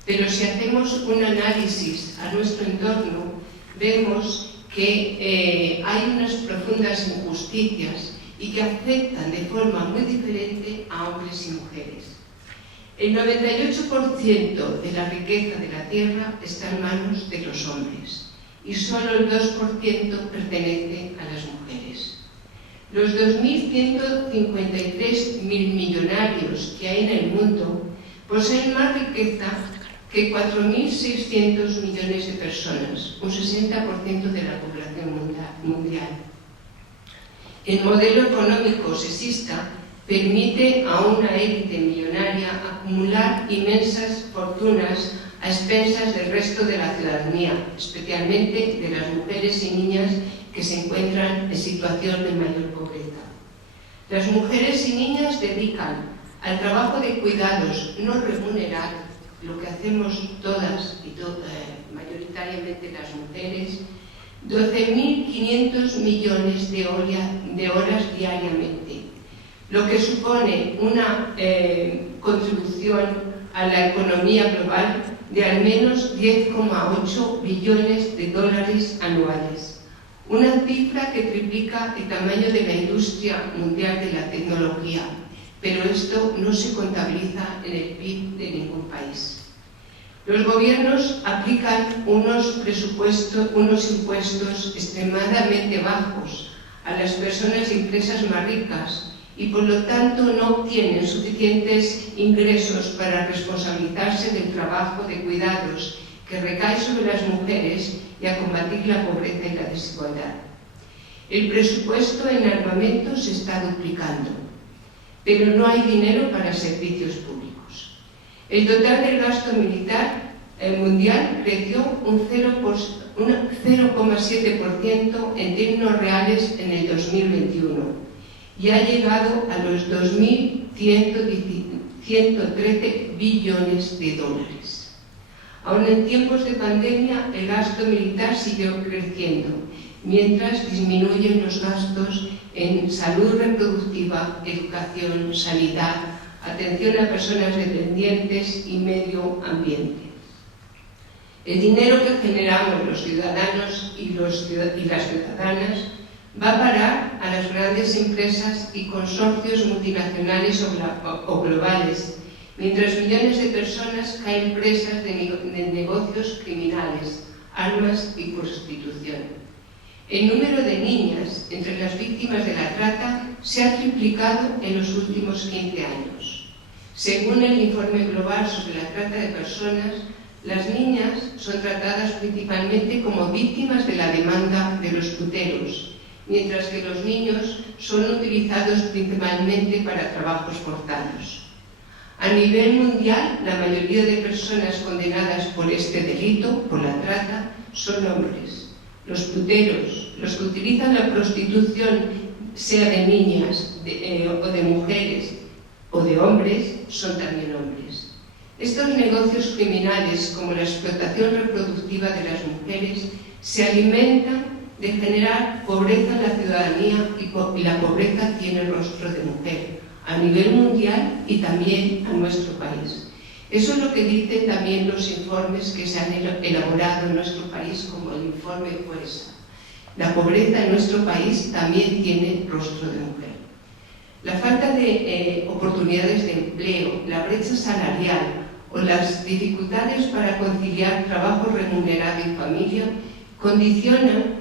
Pero si hacemos un análisis a nuestro entorno, vemos que hay unas profundas injusticias y que afectan de forma muy diferente a hombres y mujeres. El 98% de la riqueza de la tierra está en manos de los hombres y solo el 2% pertenece a las mujeres. Los 2.153 millonarios que hay en el mundo poseen más riqueza que 4.600 millones de personas, un 60% de la población mundial. El modelo económico sexista permite a una élite millonaria acumular inmensas fortunas a expensas del resto de la ciudadanía, especialmente de las mujeres y niñas que se encuentran en situación de mayor pobreza. Las mujeres y niñas dedican al trabajo de cuidados no remunerado, lo que hacemos todas y mayoritariamente las mujeres, 12.500 millones de horas diariamente, lo que supone una contribución a la economía global de al menos 10,8 billones de dólares anuales, una cifra que triplica el tamaño de la industria mundial de la tecnología, pero esto no se contabiliza en el PIB de ningún país. Los gobiernos aplican unos impuestos extremadamente bajos a las personas y empresas más ricas y por lo tanto no obtienen suficientes ingresos para responsabilizarse del trabajo de cuidados que recae sobre las mujeres y a combatir la pobreza y la desigualdad. El presupuesto en armamento se está duplicando, pero no hay dinero para servicios públicos. El total del gasto militar mundial creció un 0,7% en términos reales en el 2021 y ha llegado a los 2.113 billones de dólares. Aún en tiempos de pandemia, el gasto militar siguió creciendo, mientras disminuyen los gastos en salud reproductiva, educación, sanidad, atención a personas dependientes y medio ambiente. El dinero que generamos los ciudadanos y las ciudadanas va a parar a las grandes empresas y consorcios multinacionales o globales, mientras millones de personas caen presas de negocios criminales, armas y prostitución. El número de niñas entre las víctimas de la trata se ha triplicado en los últimos 15 años. Según el informe global sobre la trata de personas, las niñas son tratadas principalmente como víctimas de la demanda de los puteros, mientras que los niños son utilizados principalmente para trabajos forzados. A nivel mundial, la mayoría de personas condenadas por este delito, por la trata, son hombres. Los puteros, los que utilizan la prostitución, sea de niñas o de mujeres o de hombres, son también hombres. Estos negocios criminales, como la explotación reproductiva de las mujeres, se alimentan de generar pobreza en la ciudadanía y la pobreza tiene rostro de mujer, a nivel mundial y también a nuestro país. Eso es lo que dicen también los informes que se han elaborado en nuestro país, como el informe Fuerza. La pobreza en nuestro país también tiene rostro de mujer. La falta de oportunidades de empleo, la brecha salarial o las dificultades para conciliar trabajo remunerado y familia condicionan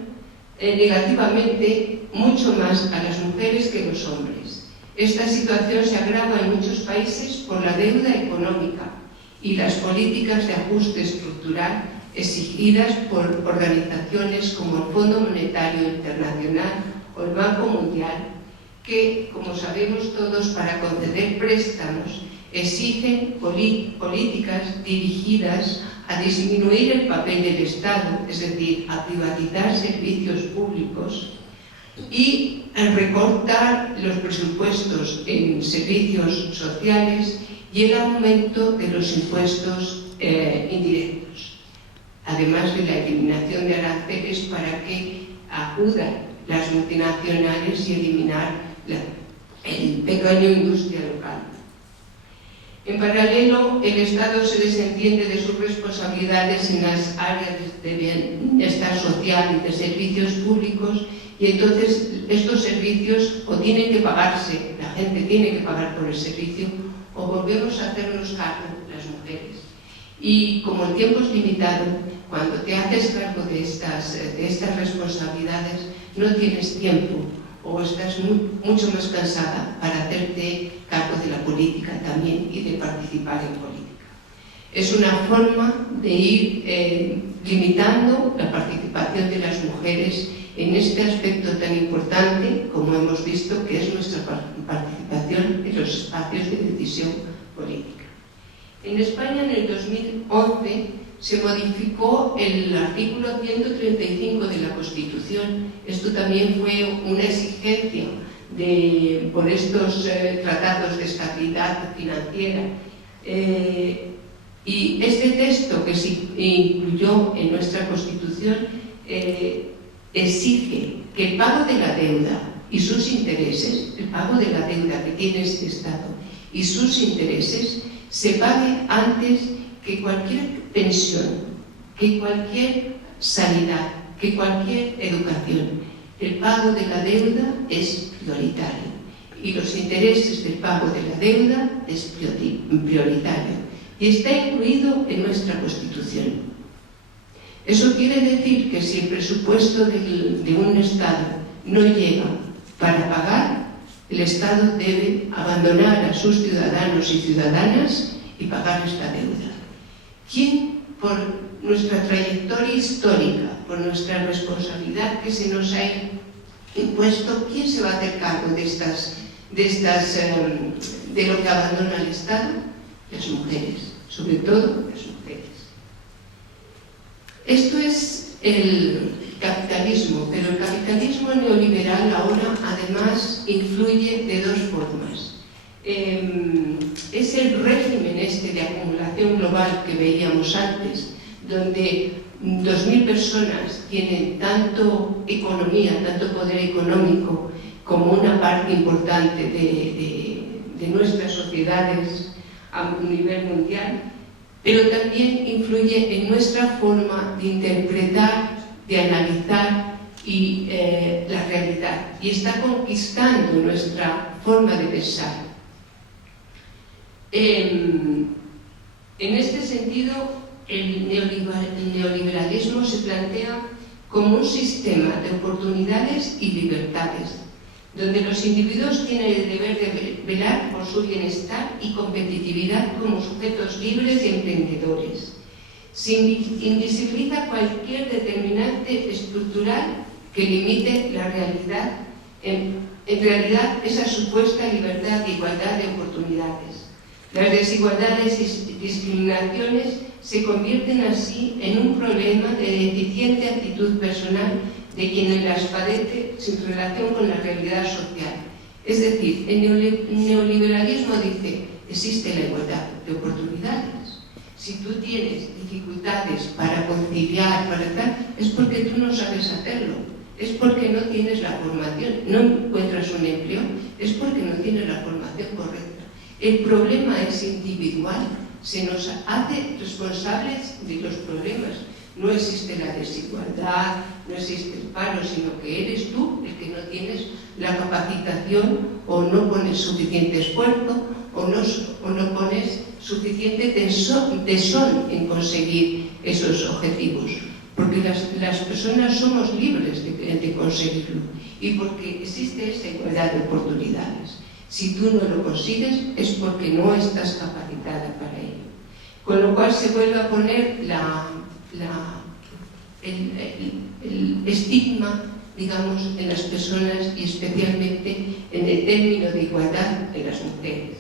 negativamente mucho más a las mujeres que los hombres. Esta situación se agrava en muchos países por la deuda económica y las políticas de ajuste estructural exigidas por organizaciones como el Fondo Monetario Internacional o el Banco Mundial, que, como sabemos todos, para conceder préstamos exigen políticas dirigidas a disminuir el papel del Estado, es decir, a privatizar servicios públicos y a recortar los presupuestos en servicios sociales y el aumento de los impuestos indirectos, además de la eliminación de aranceles para que acudan las multinacionales y eliminar el pequeño industria local. En paralelo, el Estado se desentiende de sus responsabilidades en las áreas de bienestar social y de servicios públicos, y entonces estos servicios o tienen que pagarse, la gente tiene que pagar por el servicio, o volvemos a hacernos cargo las mujeres. Y como el tiempo es limitado, cuando te haces cargo de estas responsabilidades, no tienes tiempo o estás mucho más cansada para hacerte cargo de la política también y de participar en política. Es una forma de ir limitando la participación de las mujeres en este aspecto tan importante como hemos visto que es nuestra participación en los espacios de decisión política. En España, en el 2011, se modificó el artículo 135 de la Constitución. Esto también fue una exigencia por estos tratados de estabilidad financiera. Y este texto que se incluyó en nuestra Constitución exige que el pago de la deuda y sus intereses, el pago de la deuda que tiene este Estado y sus intereses, se pague antes que cualquier pensión, que cualquier sanidad, que cualquier educación. El pago de la deuda es prioritario y los intereses del pago de la deuda es prioritario y está incluido en nuestra Constitución. Eso quiere decir que si el presupuesto de un Estado no llega para pagar, el Estado debe abandonar a sus ciudadanos y ciudadanas y pagar esta deuda. ¿Quién, por nuestra trayectoria histórica, por nuestra responsabilidad que se nos ha impuesto, quién se va a hacer cargo de lo que abandona el Estado? Las mujeres, sobre todo las mujeres. Esto es el capitalismo, pero el capitalismo neoliberal ahora además influye de dos formas. Es el régimen de acumulación global que veíamos antes, donde 2.000 personas tienen tanto economía, tanto poder económico como una parte importante de nuestras sociedades a un nivel mundial, pero también influye en nuestra forma de interpretar, de analizar y la realidad, y está conquistando nuestra forma de pensar. En este sentido, el neoliberalismo se plantea como un sistema de oportunidades y libertades, donde los individuos tienen el deber de velar por su bienestar y competitividad como sujetos libres y emprendedores. Se invisibiliza cualquier determinante estructural que limite la realidad, en realidad esa supuesta libertad e igualdad de oportunidades. Las desigualdades y discriminaciones se convierten así en un problema de deficiente actitud personal de quienes las padece sin relación con la realidad social. Es decir, el neoliberalismo dice, existe la igualdad de oportunidades. Si tú tienes dificultades para conciliar, para tal, es porque tú no sabes hacerlo, es porque no tienes la formación, no encuentras un empleo, es porque no tienes la formación correcta. El problema es individual, se nos hace responsables de los problemas. No existe la desigualdad, no existe el paro, sino que eres tú el que no tienes la capacitación o no pones suficiente esfuerzo o no pones suficiente tesón en conseguir esos objetivos. Porque las personas somos libres de conseguirlo y porque existe esa igualdad de oportunidades. Si tú no lo consigues es porque no estás capacitada para ello. Con lo cual se vuelve a poner el estigma, digamos, en las personas y especialmente en el término de igualdad en las mujeres.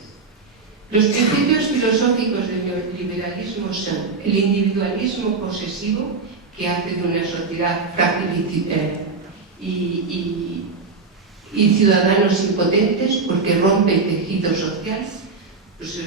Los principios filosóficos del neoliberalismo son el individualismo posesivo, que hace de una sociedad frágil y ciudadanos impotentes porque rompe el tejido social. Pues,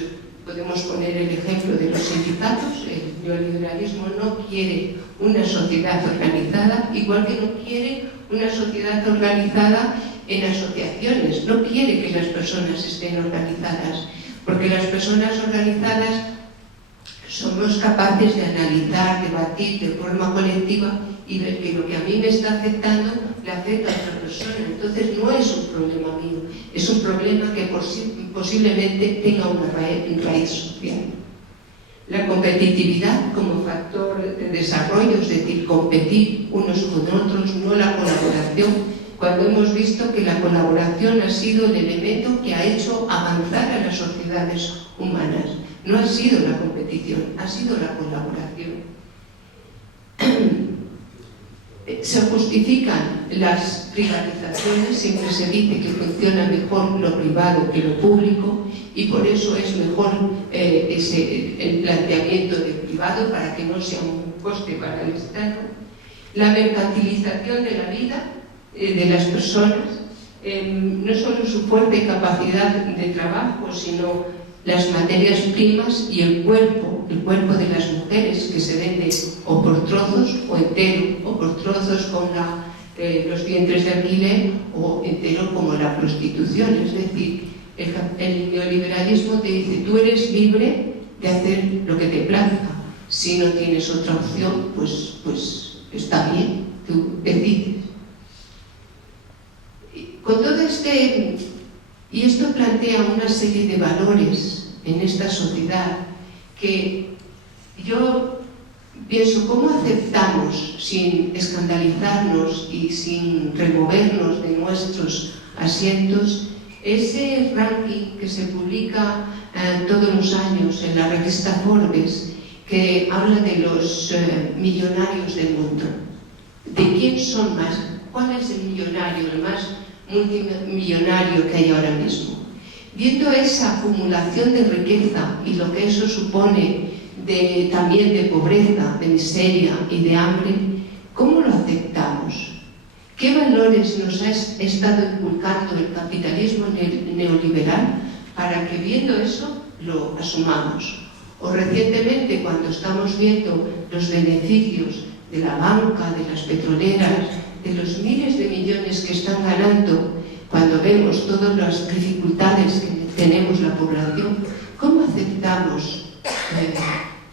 podemos poner el ejemplo de los sindicatos. El neoliberalismo no quiere una sociedad organizada, igual que no quiere una sociedad organizada en asociaciones, no quiere que las personas estén organizadas, porque las personas organizadas somos capaces de analizar, debatir de forma colectiva y ver que lo que a mí me está afectando le afecta a otra persona. Entonces no es un problema mío, es un problema que posiblemente tenga una raíz social. La competitividad como factor de desarrollo, es decir, competir unos con otros, no la colaboración, cuando hemos visto que la colaboración ha sido el elemento que ha hecho avanzar a las sociedades humanas. No ha sido la competición, ha sido la colaboración. Se justifican las privatizaciones, siempre se dice que funciona mejor lo privado que lo público y por eso es mejor el planteamiento de privado para que no sea un coste para el Estado. La mercantilización de la vida de las personas, no solo su fuerte capacidad de trabajo, sino las materias primas y el cuerpo de las mujeres que se vende o por trozos o entero, o por trozos con los vientres de alquiler o entero como la prostitución. Es decir, el neoliberalismo te dice, tú eres libre de hacer lo que te plazca. Si no tienes otra opción, pues está bien, tú decides. Con todo y esto plantea una serie de valores en esta sociedad que yo pienso, ¿cómo aceptamos sin escandalizarnos y sin removernos de nuestros asientos ese ranking que se publica todos los años en la revista Forbes, que habla de los millonarios del mundo? ¿De quién son más? ¿Cuál es el millonario, el más multimillonario que hay ahora mismo? Viendo esa acumulación de riqueza y lo que eso supone también de pobreza, de miseria y de hambre, ¿cómo lo aceptamos? ¿Qué valores nos ha estado inculcando el capitalismo neoliberal para que viendo eso lo asumamos? O recientemente, cuando estamos viendo los beneficios de la banca, de las petroleras, de los miles de millones que están ganando, cuando vemos todas las dificultades que tenemos la población, ¿cómo aceptamos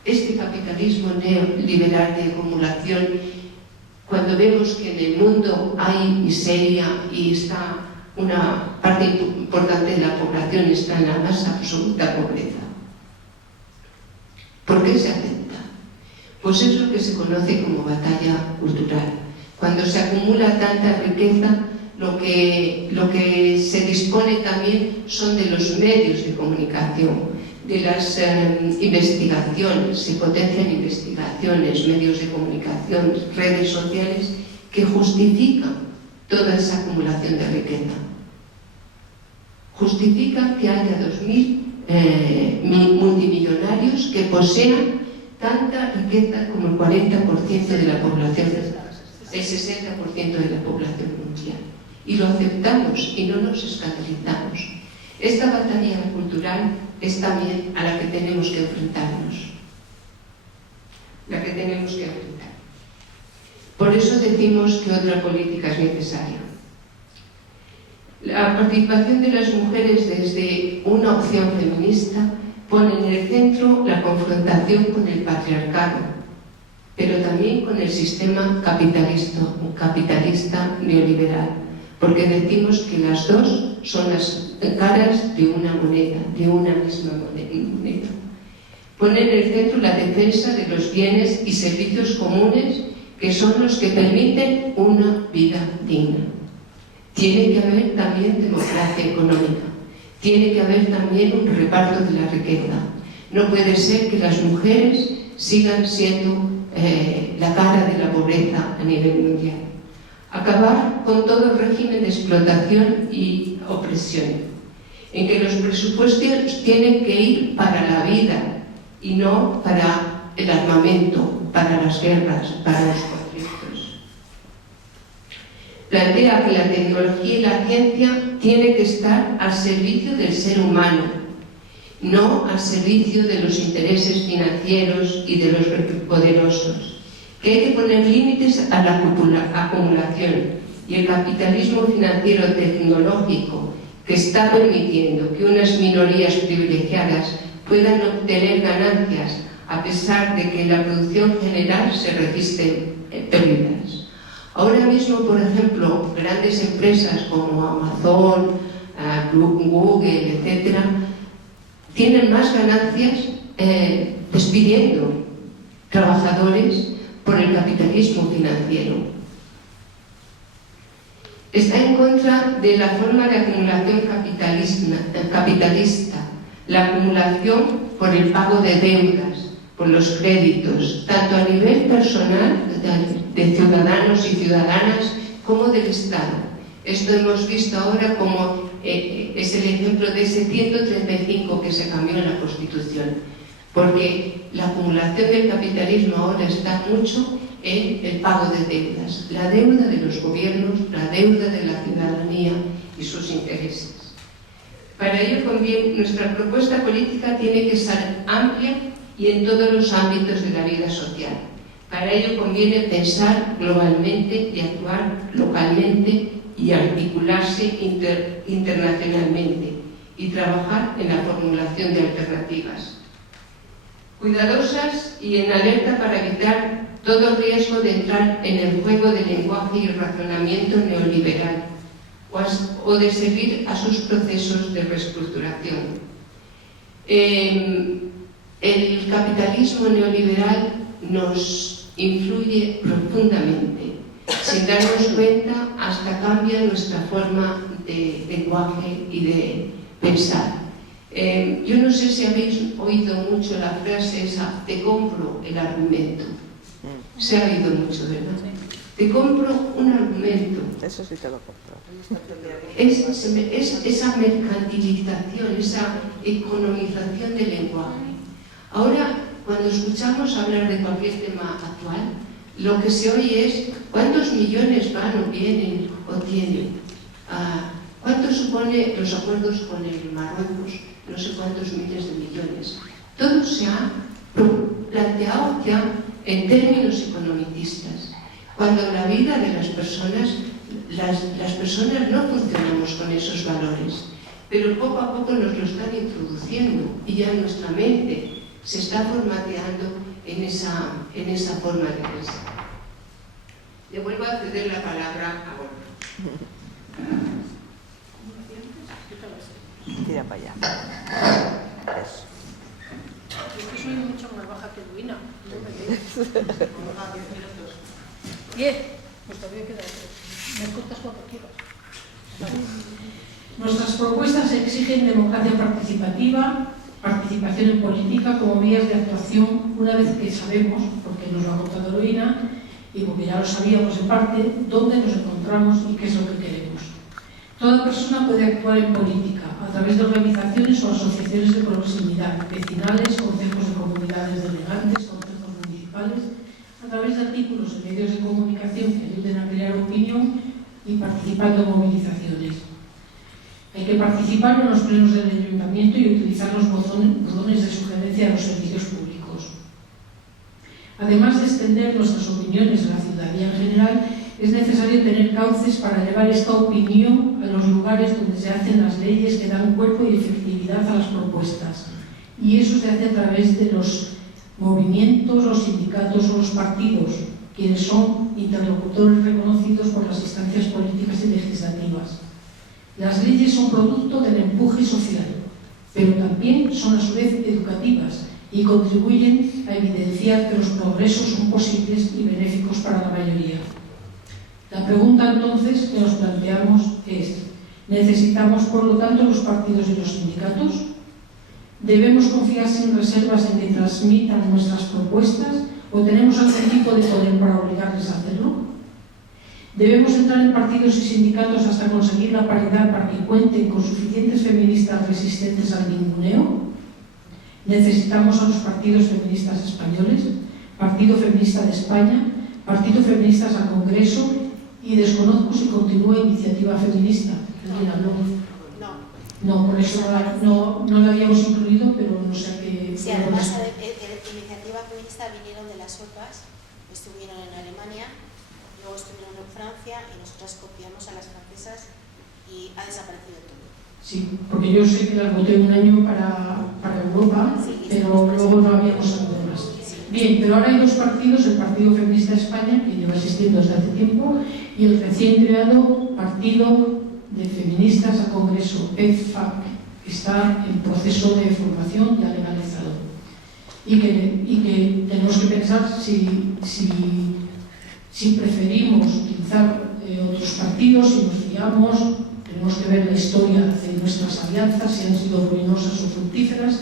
este capitalismo neoliberal de acumulación cuando vemos que en el mundo hay miseria y está una parte importante de la población está en la más absoluta pobreza. ¿Por qué se acepta? Pues es lo que se conoce como batalla cultural. Cuando se acumula tanta riqueza, lo que se dispone también son de los medios de comunicación, de las investigaciones, se potencian investigaciones, medios de comunicación, redes sociales que justifican toda esa acumulación de riqueza. Justifican que haya 2.000 multimillonarios que posean tanta riqueza como el 40% de la población, el 60% de la población mundial. Y lo aceptamos y no nos escandalizamos. Esta batalla cultural es también a la que tenemos que enfrentarnos. La que tenemos que enfrentar. Por eso decimos que otra política es necesaria. La participación de las mujeres desde una opción feminista pone en el centro la confrontación con el patriarcado, pero también con el sistema capitalista neoliberal, porque decimos que las dos son las caras de una moneda, de una misma moneda. Pone en el centro la defensa de los bienes y servicios comunes que son los que permiten una vida digna. Tiene que haber también democracia económica. Tiene que haber también un reparto de la riqueza. No puede ser que las mujeres sigan siendo la cara de la pobreza a nivel mundial. Acabar con todo régimen de explotación y opresión, en que los presupuestos tienen que ir para la vida y no para el armamento, para las guerras, para los conflictos. Plantea que la tecnología y la ciencia tienen que estar al servicio del ser humano, no al servicio de los intereses financieros y de los poderosos, que hay que poner límites a la acumulación, y el capitalismo financiero tecnológico que está permitiendo que unas minorías privilegiadas puedan obtener ganancias a pesar de que en la producción general se registren pérdidas. Ahora mismo, por ejemplo, grandes empresas como Amazon, Google, etc., tienen más ganancias despidiendo trabajadores por el capitalismo financiero. Está en contra de la forma de acumulación capitalista, la acumulación por el pago de deudas, por los créditos, tanto a nivel personal de ciudadanos y ciudadanas como del Estado. Esto hemos visto ahora como es el ejemplo de ese 135 que se cambió en la Constitución, porque la acumulación del capitalismo ahora está mucho en el pago de deudas, la deuda de los gobiernos, la deuda de la ciudadanía y sus intereses. Para ello conviene, nuestra propuesta política tiene que ser amplia y en todos los ámbitos de la vida social. Para ello conviene pensar globalmente y actuar localmente y articularse internacionalmente y trabajar en la formulación de alternativas cuidadosas y en alerta para evitar todo riesgo de entrar en el juego del lenguaje y razonamiento neoliberal o de seguir a sus procesos de reestructuración. El capitalismo neoliberal nos influye profundamente. Sin darnos cuenta, hasta cambia nuestra forma de lenguaje y de pensar. Yo no sé si habéis oído mucho la frase esa, te compro el argumento. Se ha oído mucho, ¿verdad? Te compro un argumento. Eso sí te lo compro. Es esa mercantilización, esa economización del lenguaje. Ahora, cuando escuchamos hablar de cualquier tema actual, lo que se oye es cuántos millones van o vienen o tienen. ¿Cuánto supone los acuerdos con el Marruecos? No sé cuántos miles de millones. Todo se ha planteado ya en términos economicistas. Cuando la vida de las personas no funcionamos con esos valores, pero poco a poco nos lo están introduciendo y ya nuestra mente se está formateando en esa forma de pensar. Le vuelvo a ceder la palabra a Borja. Tira para allá. Eso. Yo que soy mucho más baja que Duina. No me veis. 10. Pues todavía queda 3. Me cortas cuando quieras. Nuestras propuestas exigen democracia participativa, participación en política como vías de actuación una vez que sabemos, porque nos lo ha contado Eloína y porque ya lo sabíamos en parte, dónde nos encontramos y qué es lo que queremos. Toda persona puede actuar en política a través de organizaciones o asociaciones de proximidad, vecinales, consejos de comunidades delegantes, consejos municipales, a través de artículos en medios de comunicación que ayuden a crear opinión y participando en movilizaciones. Hay que participar en los plenos del ayuntamiento y utilizar los botones de sugerencia de los servicios públicos. Además de extender nuestras opiniones a la ciudadanía en general, es necesario tener cauces para llevar esta opinión a los lugares donde se hacen las leyes que dan cuerpo y efectividad a las propuestas. Y eso se hace a través de los movimientos, los sindicatos o los partidos, quienes son interlocutores reconocidos por las instancias políticas y legislativas. Las leyes son producto del empuje social, pero también son a su vez educativas y contribuyen a evidenciar que los progresos son posibles y benéficos para la mayoría. La pregunta entonces que nos planteamos es: ¿necesitamos por lo tanto los partidos y los sindicatos? ¿Debemos confiar sin reservas en que transmitan nuestras propuestas o tenemos algún tipo de poder para obligarles a hacerlo? ¿Debemos entrar en partidos y sindicatos hasta conseguir la paridad para que cuenten con suficientes feministas resistentes al ninguneo? ¿Necesitamos a los partidos feministas españoles, Partido Feminista de España, Partido Feministas al Congreso y desconozco si continúa Iniciativa Feminista? No, por eso no lo habíamos incluido, pero no sé qué... Sí, además Iniciativa Feminista vinieron de las OPAs, estuvieron en Alemania, luego estuvieron en Francia y nosotras copiamos a las francesas y ha desaparecido todo. Sí, porque yo sé que las voté un año para Europa, sí, pero luego no habíamos salido más. Sí. Bien, pero ahora hay dos partidos, el Partido Feminista de España, que lleva existiendo desde hace tiempo, y el recién creado Partido de Feministas al Congreso, PFAC, que está en proceso de formación ya legalizado. Y que tenemos que pensar si preferimos utilizar otros partidos, si nos fiamos, tenemos que ver la historia de nuestras alianzas, si han sido ruinosas o fructíferas,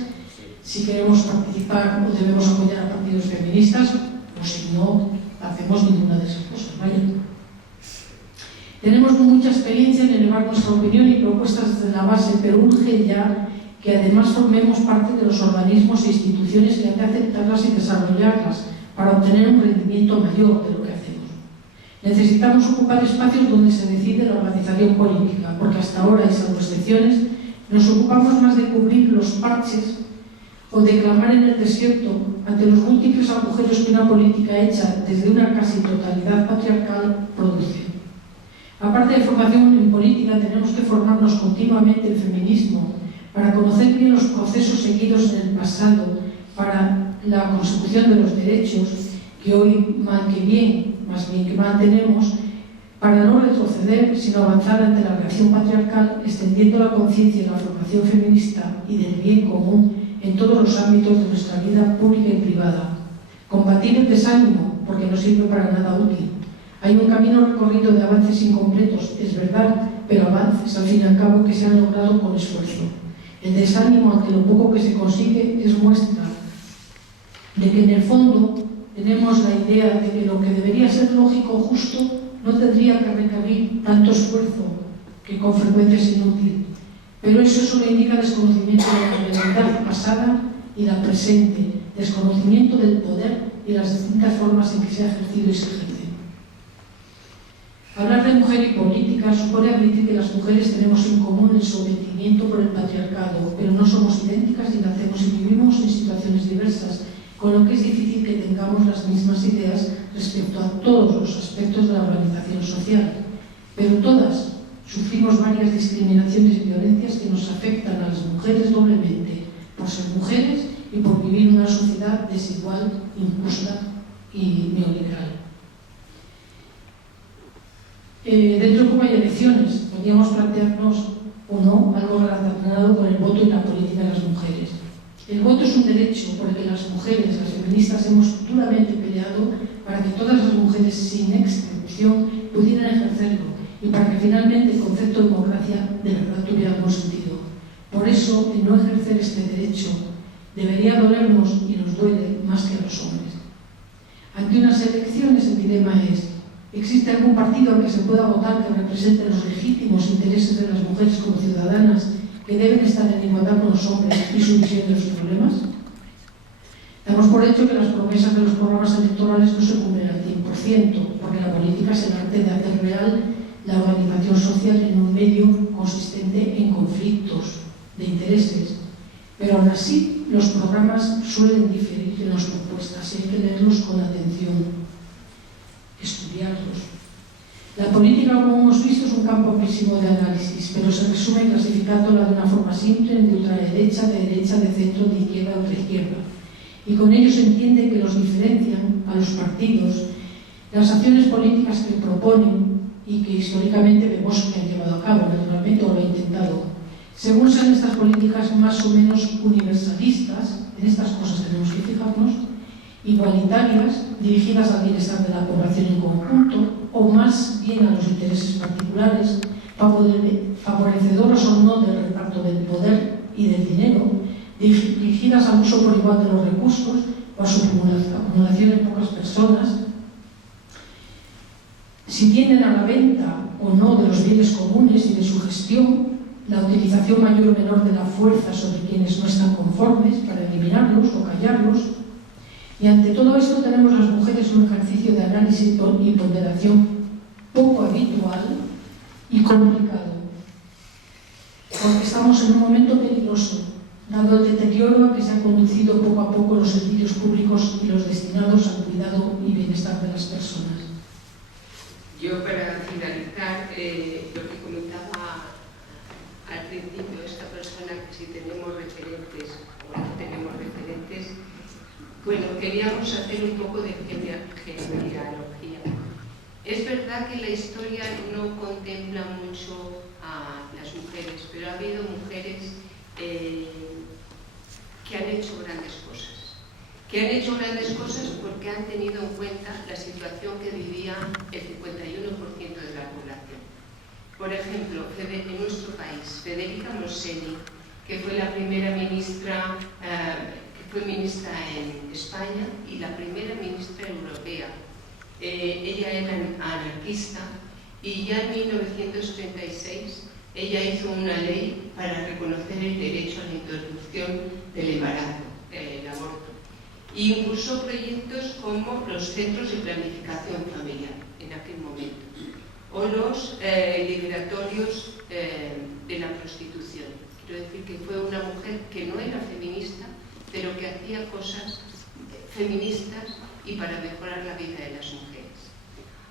si queremos participar o debemos apoyar a partidos feministas, o si no hacemos ninguna de esas cosas. Vaya. Tenemos mucha experiencia en elevar nuestra opinión y propuestas desde la base, pero urge ya que además formemos parte de los organismos e instituciones que han de aceptarlas y desarrollarlas para obtener un rendimiento mayor de lo que hacemos. Necesitamos ocupar espacios donde se decide la organización política, porque hasta ahora, y salvo excepciones, nos ocupamos más de cubrir los parches o de clamar en el desierto ante los múltiples agujeros que una política hecha desde una casi totalidad patriarcal produce. Aparte de formación en política, tenemos que formarnos continuamente en feminismo para conocer bien los procesos seguidos en el pasado para la consecución de los derechos que hoy mal que bien, más bien que mantenemos, para no retroceder, sino avanzar ante la reacción patriarcal, extendiendo la conciencia de la formación feminista y del bien común en todos los ámbitos de nuestra vida pública y privada. Combatir el desánimo, porque no sirve para nada útil. Hay un camino recorrido de avances incompletos, es verdad, pero avances, al fin y al cabo, que se han logrado con esfuerzo. El desánimo ante lo poco que se consigue es muestra de que en el fondo tenemos la idea de que lo que debería ser lógico o justo no tendría que requerir tanto esfuerzo, que con frecuencia es inútil. Pero eso solo indica desconocimiento de la realidad pasada y la presente, desconocimiento del poder y las distintas formas en que se ha ejercido y se ejerce. Hablar de mujer y política supone admitir que las mujeres tenemos en común el sometimiento por el patriarcado, pero no somos idénticas y nacemos y vivimos en situaciones diversas, con lo que es difícil que tengamos las mismas ideas respecto a todos los aspectos de la organización social. Pero todas sufrimos varias discriminaciones y violencias que nos afectan a las mujeres doblemente, por ser mujeres y por vivir en una sociedad desigual, injusta y neoliberal. Dentro de poco hay elecciones, podríamos plantearnos o no algo relacionado con el voto y la política de las mujeres. El voto es un derecho por el que las mujeres, las feministas, hemos duramente peleado para que todas las mujeres, sin excepción, pudieran ejercerlo y para que finalmente el concepto de democracia de verdad tuviera algún sentido. Por eso, el no ejercer este derecho debería dolernos y nos duele más que a los hombres. Ante unas elecciones, el dilema es: ¿existe algún partido al que se pueda votar que represente los legítimos intereses de las mujeres como ciudadanas que deben estar en igualdad con los hombres y su visión de los problemas? Damos por hecho que las promesas de los programas electorales no se cumplen al 100%, porque la política es el arte de hacer real la organización social en un medio consistente en conflictos de intereses. Pero aún así, los programas suelen diferir de las propuestas y hay que leerlos con atención, estudiarlos. La política, como hemos visto, es un campo amplísimo de análisis, pero se resume clasificándola de una forma simple en de ultraderecha, de derecha, de centro, de izquierda o de izquierda. Y con ello se entiende que los diferencian a los partidos las acciones políticas que proponen y que históricamente vemos que han llevado a cabo, naturalmente, o lo han intentado. Según sean estas políticas más o menos universalistas, en estas cosas tenemos que fijarnos, igualitarias, dirigidas al bienestar de la población en conjunto, o más bien a los intereses particulares, favorecedoras o no del reparto del poder y del dinero, dirigidas al uso por igual de los recursos o a su acumulación en pocas personas, si tienden a la venta o no de los bienes comunes y de su gestión, la utilización mayor o menor de la fuerza sobre quienes no están conformes para eliminarlos o callarlos. Y ante todo esto tenemos las mujeres un ejercicio de análisis y ponderación poco habitual y complicado, porque estamos en un momento peligroso, dado el deterioro a que se han conducido poco a poco los servicios públicos y los destinados al cuidado y bienestar de las personas. Yo, para finalizar, lo que comentaba al principio, esta persona, que si tenemos referentes o no tenemos referentes, bueno, queríamos hacer un poco de genealogía. Es verdad que la historia no contempla mucho a las mujeres, pero ha habido mujeres que han hecho grandes cosas. Que han hecho grandes cosas porque han tenido en cuenta la situación que vivía el 51% de la población. Por ejemplo, en nuestro país, Federica Montseny, que fue la primera ministra, fue ministra en España y la primera ministra europea. Ella era anarquista y ya en 1936 ella hizo una ley para reconocer el derecho a la interrupción del embarazo, el aborto, y impulsó proyectos como los centros de planificación familiar en aquel momento o los liberatorios de la prostitución. Quiero decir que fue una mujer que no era feminista, pero que hacía cosas feministas y para mejorar la vida de las mujeres.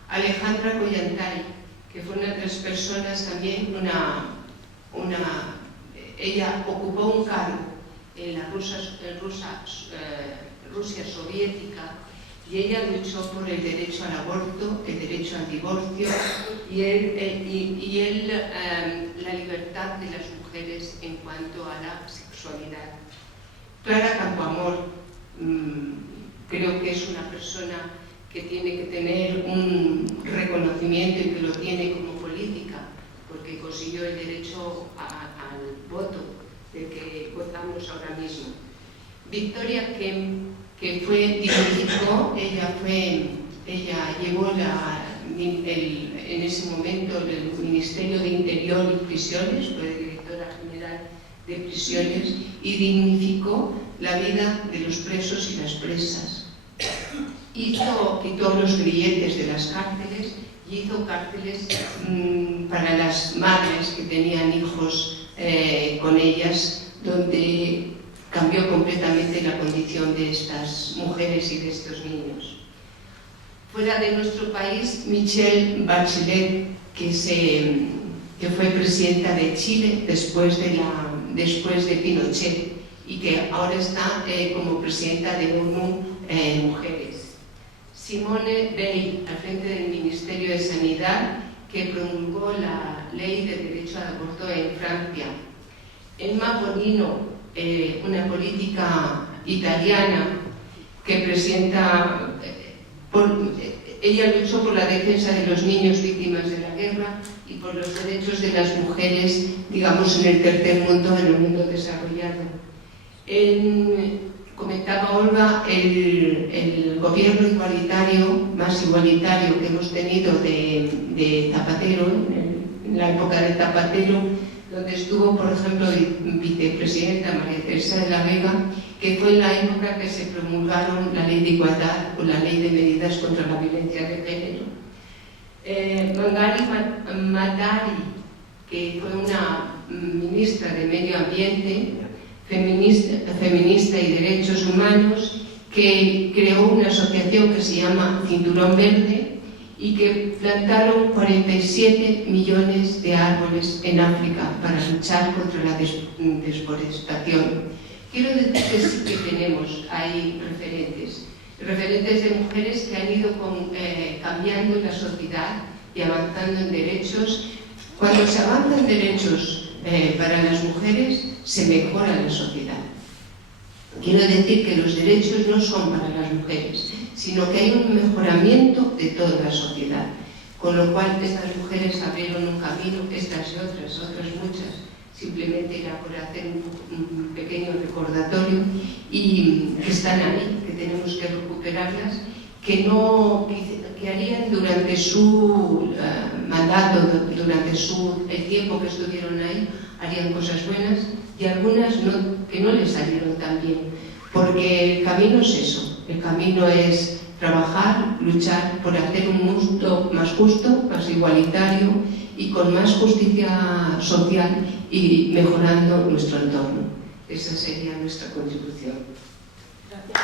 Alejandra Kollontai, que fue una de las personas también, ella ocupó un cargo en la Rusia soviética y ella luchó por el derecho al aborto, el derecho al divorcio y la libertad de las mujeres en cuanto a la sexualidad. Clara Campoamor, creo que es una persona que tiene que tener un reconocimiento y que lo tiene como política, porque consiguió el derecho al voto del que gozamos ahora mismo. Victoria Kemp, que dignificó, ella llevó en ese momento el Ministerio de Interior y Prisiones, fue directora general de prisiones y dignificó la vida de los presos y las presas. Quitó los grilletes de las cárceles y hizo cárceles para las madres que tenían hijos con ellas, donde cambió completamente la condición de estas mujeres y de estos niños. Fuera de nuestro país, Michelle Bachelet, que fue presidenta de Chile después de Pinochet y que ahora está como presidenta de ONU Mujeres. Simone Veil, al frente del Ministerio de Sanidad que promulgó la ley de derecho al aborto en Francia. Emma Bonino, una política italiana que presenta, ella luchó por la defensa de los niños víctimas de la guerra y por los derechos de las mujeres, digamos, en el tercer mundo, en el mundo desarrollado. Comentaba Olga, el gobierno igualitario, más igualitario que hemos tenido de Zapatero, en la época de Zapatero, donde estuvo, por ejemplo, vicepresidenta María Teresa de la Vega, que fue en la época que se promulgaron la ley de igualdad o la ley de medidas contra la violencia de género. Mangari Matari, que fue una ministra de Medio Ambiente, feminista y derechos humanos, que creó una asociación que se llama Cinturón Verde y que plantaron 47 millones de árboles en África para luchar contra la desforestación. Quiero decir que sí que tenemos ahí referentes de mujeres que han ido cambiando la sociedad y avanzando en derechos. Cuando se avanza en derechos para las mujeres, se mejora la sociedad. Quiero decir que los derechos no son para las mujeres, sino que hay un mejoramiento de toda la sociedad. Con lo cual, estas mujeres abrieron un camino, estas y otras muchas. Simplemente era por hacer un pequeño recordatorio y que están ahí, que tenemos que recuperarlas, que harían durante su mandato, durante el tiempo que estuvieron ahí, harían cosas buenas y algunas que no les salieron tan bien. Porque el camino es eso, el camino es trabajar, luchar por hacer un mundo más justo, más igualitario y con más justicia social y mejorando nuestro entorno. Esa sería nuestra contribución. Gracias.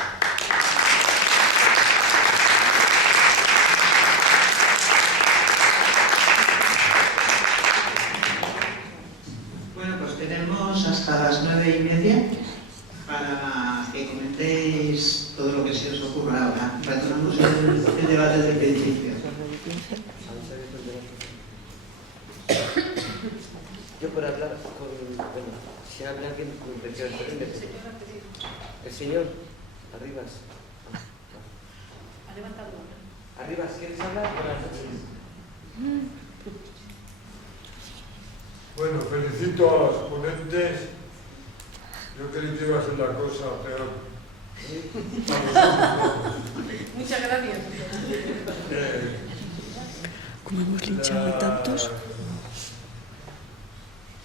Bueno, pues tenemos hasta las 9:30 para que comentéis todo lo que se os ocurra ahora. Retomamos el debate del principio. Yo por hablar con... Bueno, si habla alguien con intención de... El señor, Arribas. Arribas, ¿quieres hablar? Buenas noches. Bueno, felicito a los ponentes. Yo creí que iba a ser la cosa peor. Muchas gracias. Como hemos linchado a tantos.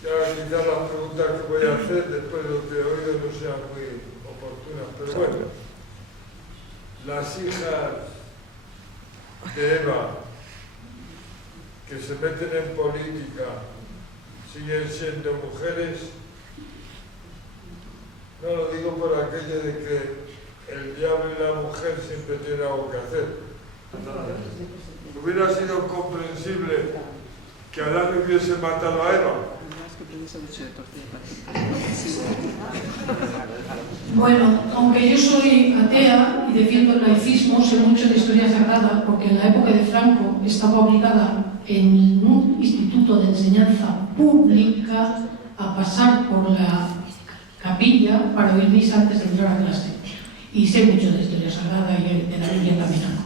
Ya quizás las preguntas que voy a hacer después de lo que he oído no sean muy oportunas, pero bueno, las hijas de Eva que se meten en política siguen siendo mujeres. No lo digo por aquello de que el diablo y la mujer siempre tienen algo que hacer. Hubiera sido comprensible que Adán hubiese matado a Eva. Bueno, aunque yo soy atea y defiendo el laicismo, sé mucho de historia sagrada porque en la época de Franco estaba obligada en un instituto de enseñanza pública a pasar por la capilla para oír misa antes de entrar a clase. Y sé mucho de historia sagrada y de la Biblia también.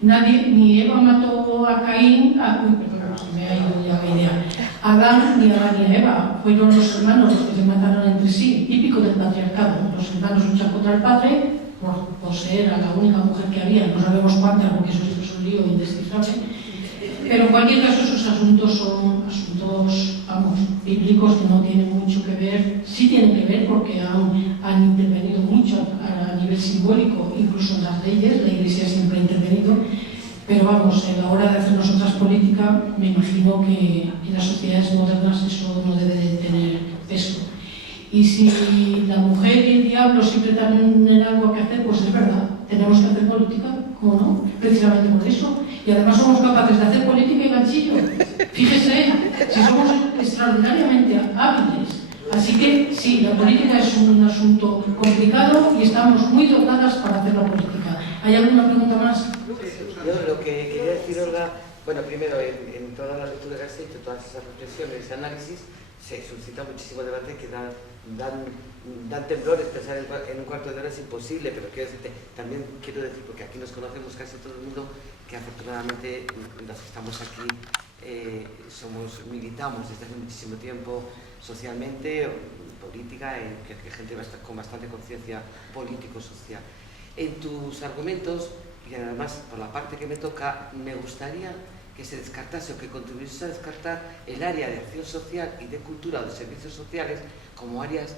Nadie, ni Eva mató a Caín, se me ha ido ya la idea. Adán ni a Eva fueron los hermanos los que se mataron entre sí, típico del patriarcado. Los hermanos luchan contra el padre por ser a la única mujer que había, no sabemos cuántas porque eso es un lío indescifrable. Pero en cualquier caso esos asuntos son asuntos, vamos, bíblicos que no tienen mucho que ver, sí tienen que ver porque han intervenido mucho a nivel simbólico, incluso en las leyes, la Iglesia siempre ha intervenido, pero vamos, a la hora de hacer nosotras política, me imagino que en las sociedades modernas eso no debe de tener peso. Y si la mujer y el diablo siempre tienen algo que hacer, pues es verdad, tenemos que hacer política, ¿cómo no? Precisamente por eso. Y además somos capaces de hacer política y ganchillo. Fíjese, si somos extraordinariamente hábiles. Así que sí, la política es un asunto complicado y estamos muy dotadas para hacer la política. ¿Hay alguna pregunta más? Yo lo que quería decir, Olga, Bueno, primero, en toda la lectura que has hecho, todas esas reflexiones, ese análisis, se suscita muchísimo debate que dan temblores. Pensar en un cuarto de hora es imposible, pero también quiero decir, porque aquí nos conocemos casi todo el mundo, que afortunadamente los que estamos aquí militamos desde hace muchísimo tiempo socialmente, política, que gente con bastante conciencia político-social. En tus argumentos, y además por la parte que me toca, me gustaría que se descartase o que contribuyese a descartar el área de acción social y de cultura o de servicios sociales como áreas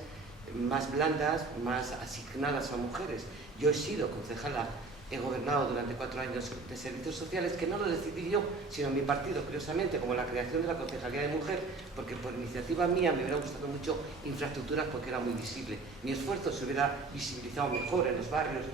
más blandas, más asignadas a mujeres. Yo he sido concejala, he gobernado durante 4 años de servicios sociales, que no lo decidí yo, sino mi partido, curiosamente, como la creación de la Concejalía de Mujer, porque por iniciativa mía me hubiera gustado mucho infraestructuras porque era muy visible. Mi esfuerzo se hubiera visibilizado mejor en los barrios,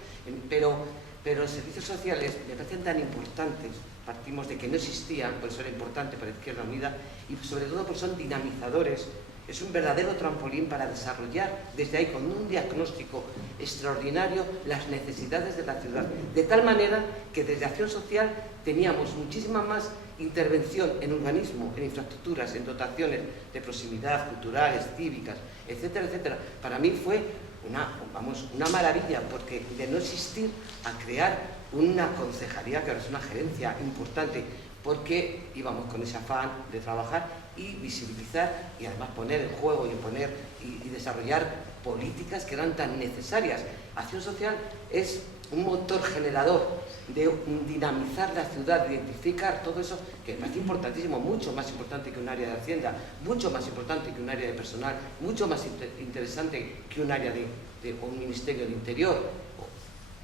pero los servicios sociales me parecen tan importantes, partimos de que no existían, por eso era importante para Izquierda Unida, y sobre todo porque son dinamizadores. Es un verdadero trampolín para desarrollar desde ahí, con un diagnóstico extraordinario, las necesidades de la ciudad. De tal manera que desde Acción Social teníamos muchísima más intervención en urbanismo, en infraestructuras, en dotaciones de proximidad, culturales, cívicas, etcétera, etcétera. Para mí fue una maravilla, porque de no existir a crear una concejalía, que ahora es una gerencia importante, porque íbamos con ese afán de trabajar y visibilizar y además poner en juego y imponer y desarrollar políticas que eran tan necesarias. Acción Social es un motor generador de dinamizar la ciudad, de identificar todo eso, que me parece importantísimo, mucho más importante que un área de Hacienda, mucho más importante que un área de personal, mucho más interesante que un área de un Ministerio de Interior,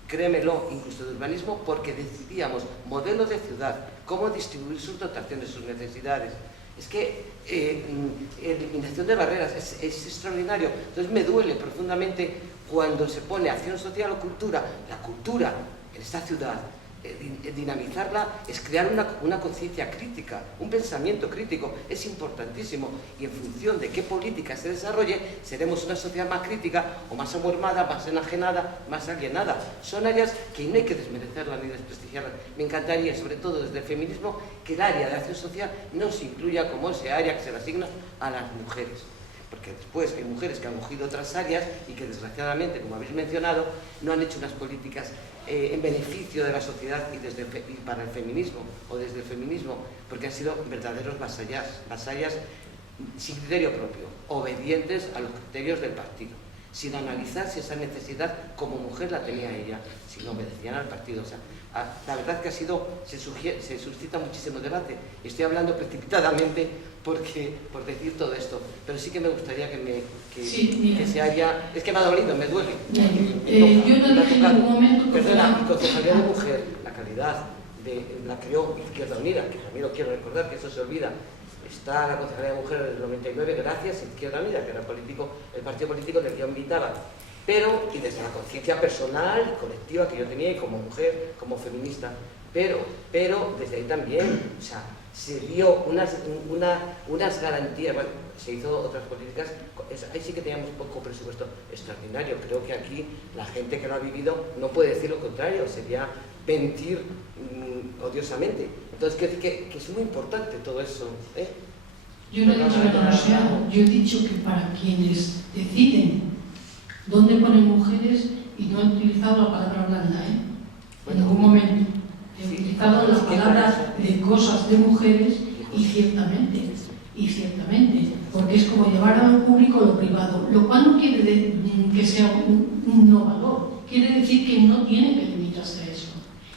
créemelo, incluso de urbanismo, porque decidíamos modelo de ciudad, cómo distribuir sus dotaciones, sus necesidades. Es que eliminación de barreras es extraordinario. Entonces me duele profundamente cuando se pone acción social o cultura. La cultura en esta ciudad, dinamizarla es crear una conciencia crítica, un pensamiento crítico, es importantísimo, y en función de qué política se desarrolle seremos una sociedad más crítica o más amormada, más enajenada, más alienada. Son áreas que no hay que desmerecerlas ni desprestigiarlas. Me encantaría, sobre todo desde el feminismo, que el área de acción social no se incluya como ese área que se le asigna a las mujeres, porque después hay mujeres que han cogido otras áreas y que desgraciadamente, como habéis mencionado, no han hecho unas políticas en beneficio de la sociedad y para el feminismo, o desde el feminismo, porque han sido verdaderos vasallas sin criterio propio, obedientes a los criterios del partido, sin analizar si esa necesidad como mujer la tenía ella, si no obedecían al partido. O sea, la verdad que se suscita muchísimo debate. Estoy hablando precipitadamente por decir todo esto, pero sí que me gustaría que se haya... Es que me ha dolido, me duele. Yo no dije en ningún momento... Perdona, mi Concejalía de Mujer, la calidad la creó Izquierda Unida, que también lo quiero recordar, que eso se olvida. Está la Concejalía de Mujer desde el 99 gracias a Izquierda Unida, que era el partido político del que yo invitaba. Pero, y desde la conciencia personal y colectiva que yo tenía, y como mujer, como feminista, pero desde ahí también, o sea, se dio unas garantías. Bueno, se hizo otras políticas, ahí sí que teníamos poco presupuesto extraordinario. Creo que aquí la gente que lo ha vivido no puede decir lo contrario, sería mentir odiosamente. Entonces, que es muy importante todo eso, ¿eh? Yo no he dicho que no sea, yo he dicho que para quienes deciden dónde ponen mujeres, y no he utilizado la palabra blanda, en ningún momento. He utilizado la palabra de cosas de mujeres y ciertamente, porque es como llevar a lo público lo privado, lo cual no quiere decir que sea un no valor, quiere decir que no tiene que limitarse a eso,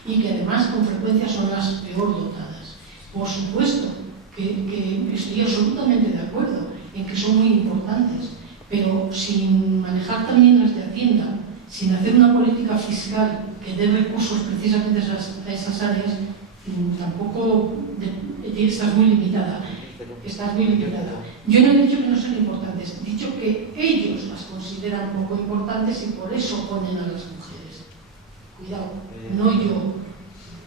y que además con frecuencia son las peor dotadas. Por supuesto que estoy absolutamente de acuerdo en que son muy importantes, pero sin manejar también las de Hacienda, sin hacer una política fiscal que dé recursos precisamente a esas áreas, tampoco estás muy limitada. Yo no he dicho que no sean importantes, he dicho que ellos las consideran poco importantes y por eso ponen a las mujeres. Cuidado, no yo.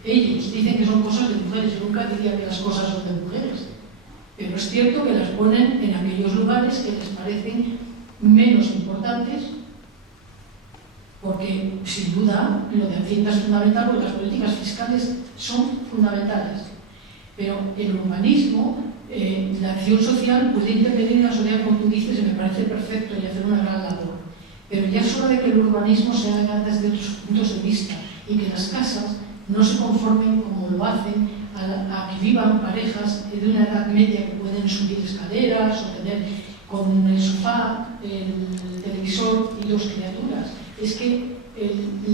Ellos dicen que son cosas de mujeres, yo nunca diría que las cosas son de mujeres, pero es cierto que las ponen en aquellos lugares que les parecen menos importantes, porque sin duda lo de Hacienda es fundamental, porque las políticas fiscales son fundamentales. Pero el urbanismo, la acción social puede intervenir en la sociedad, como tú dices, y me parece perfecto y hacer una gran labor. Pero ya es hora de que el urbanismo se haga desde otros puntos de vista y que las casas no se conformen como lo hacen a que vivan parejas de una edad media que pueden subir escaleras o tener con el sofá, el televisor y 2 criaturas. Es que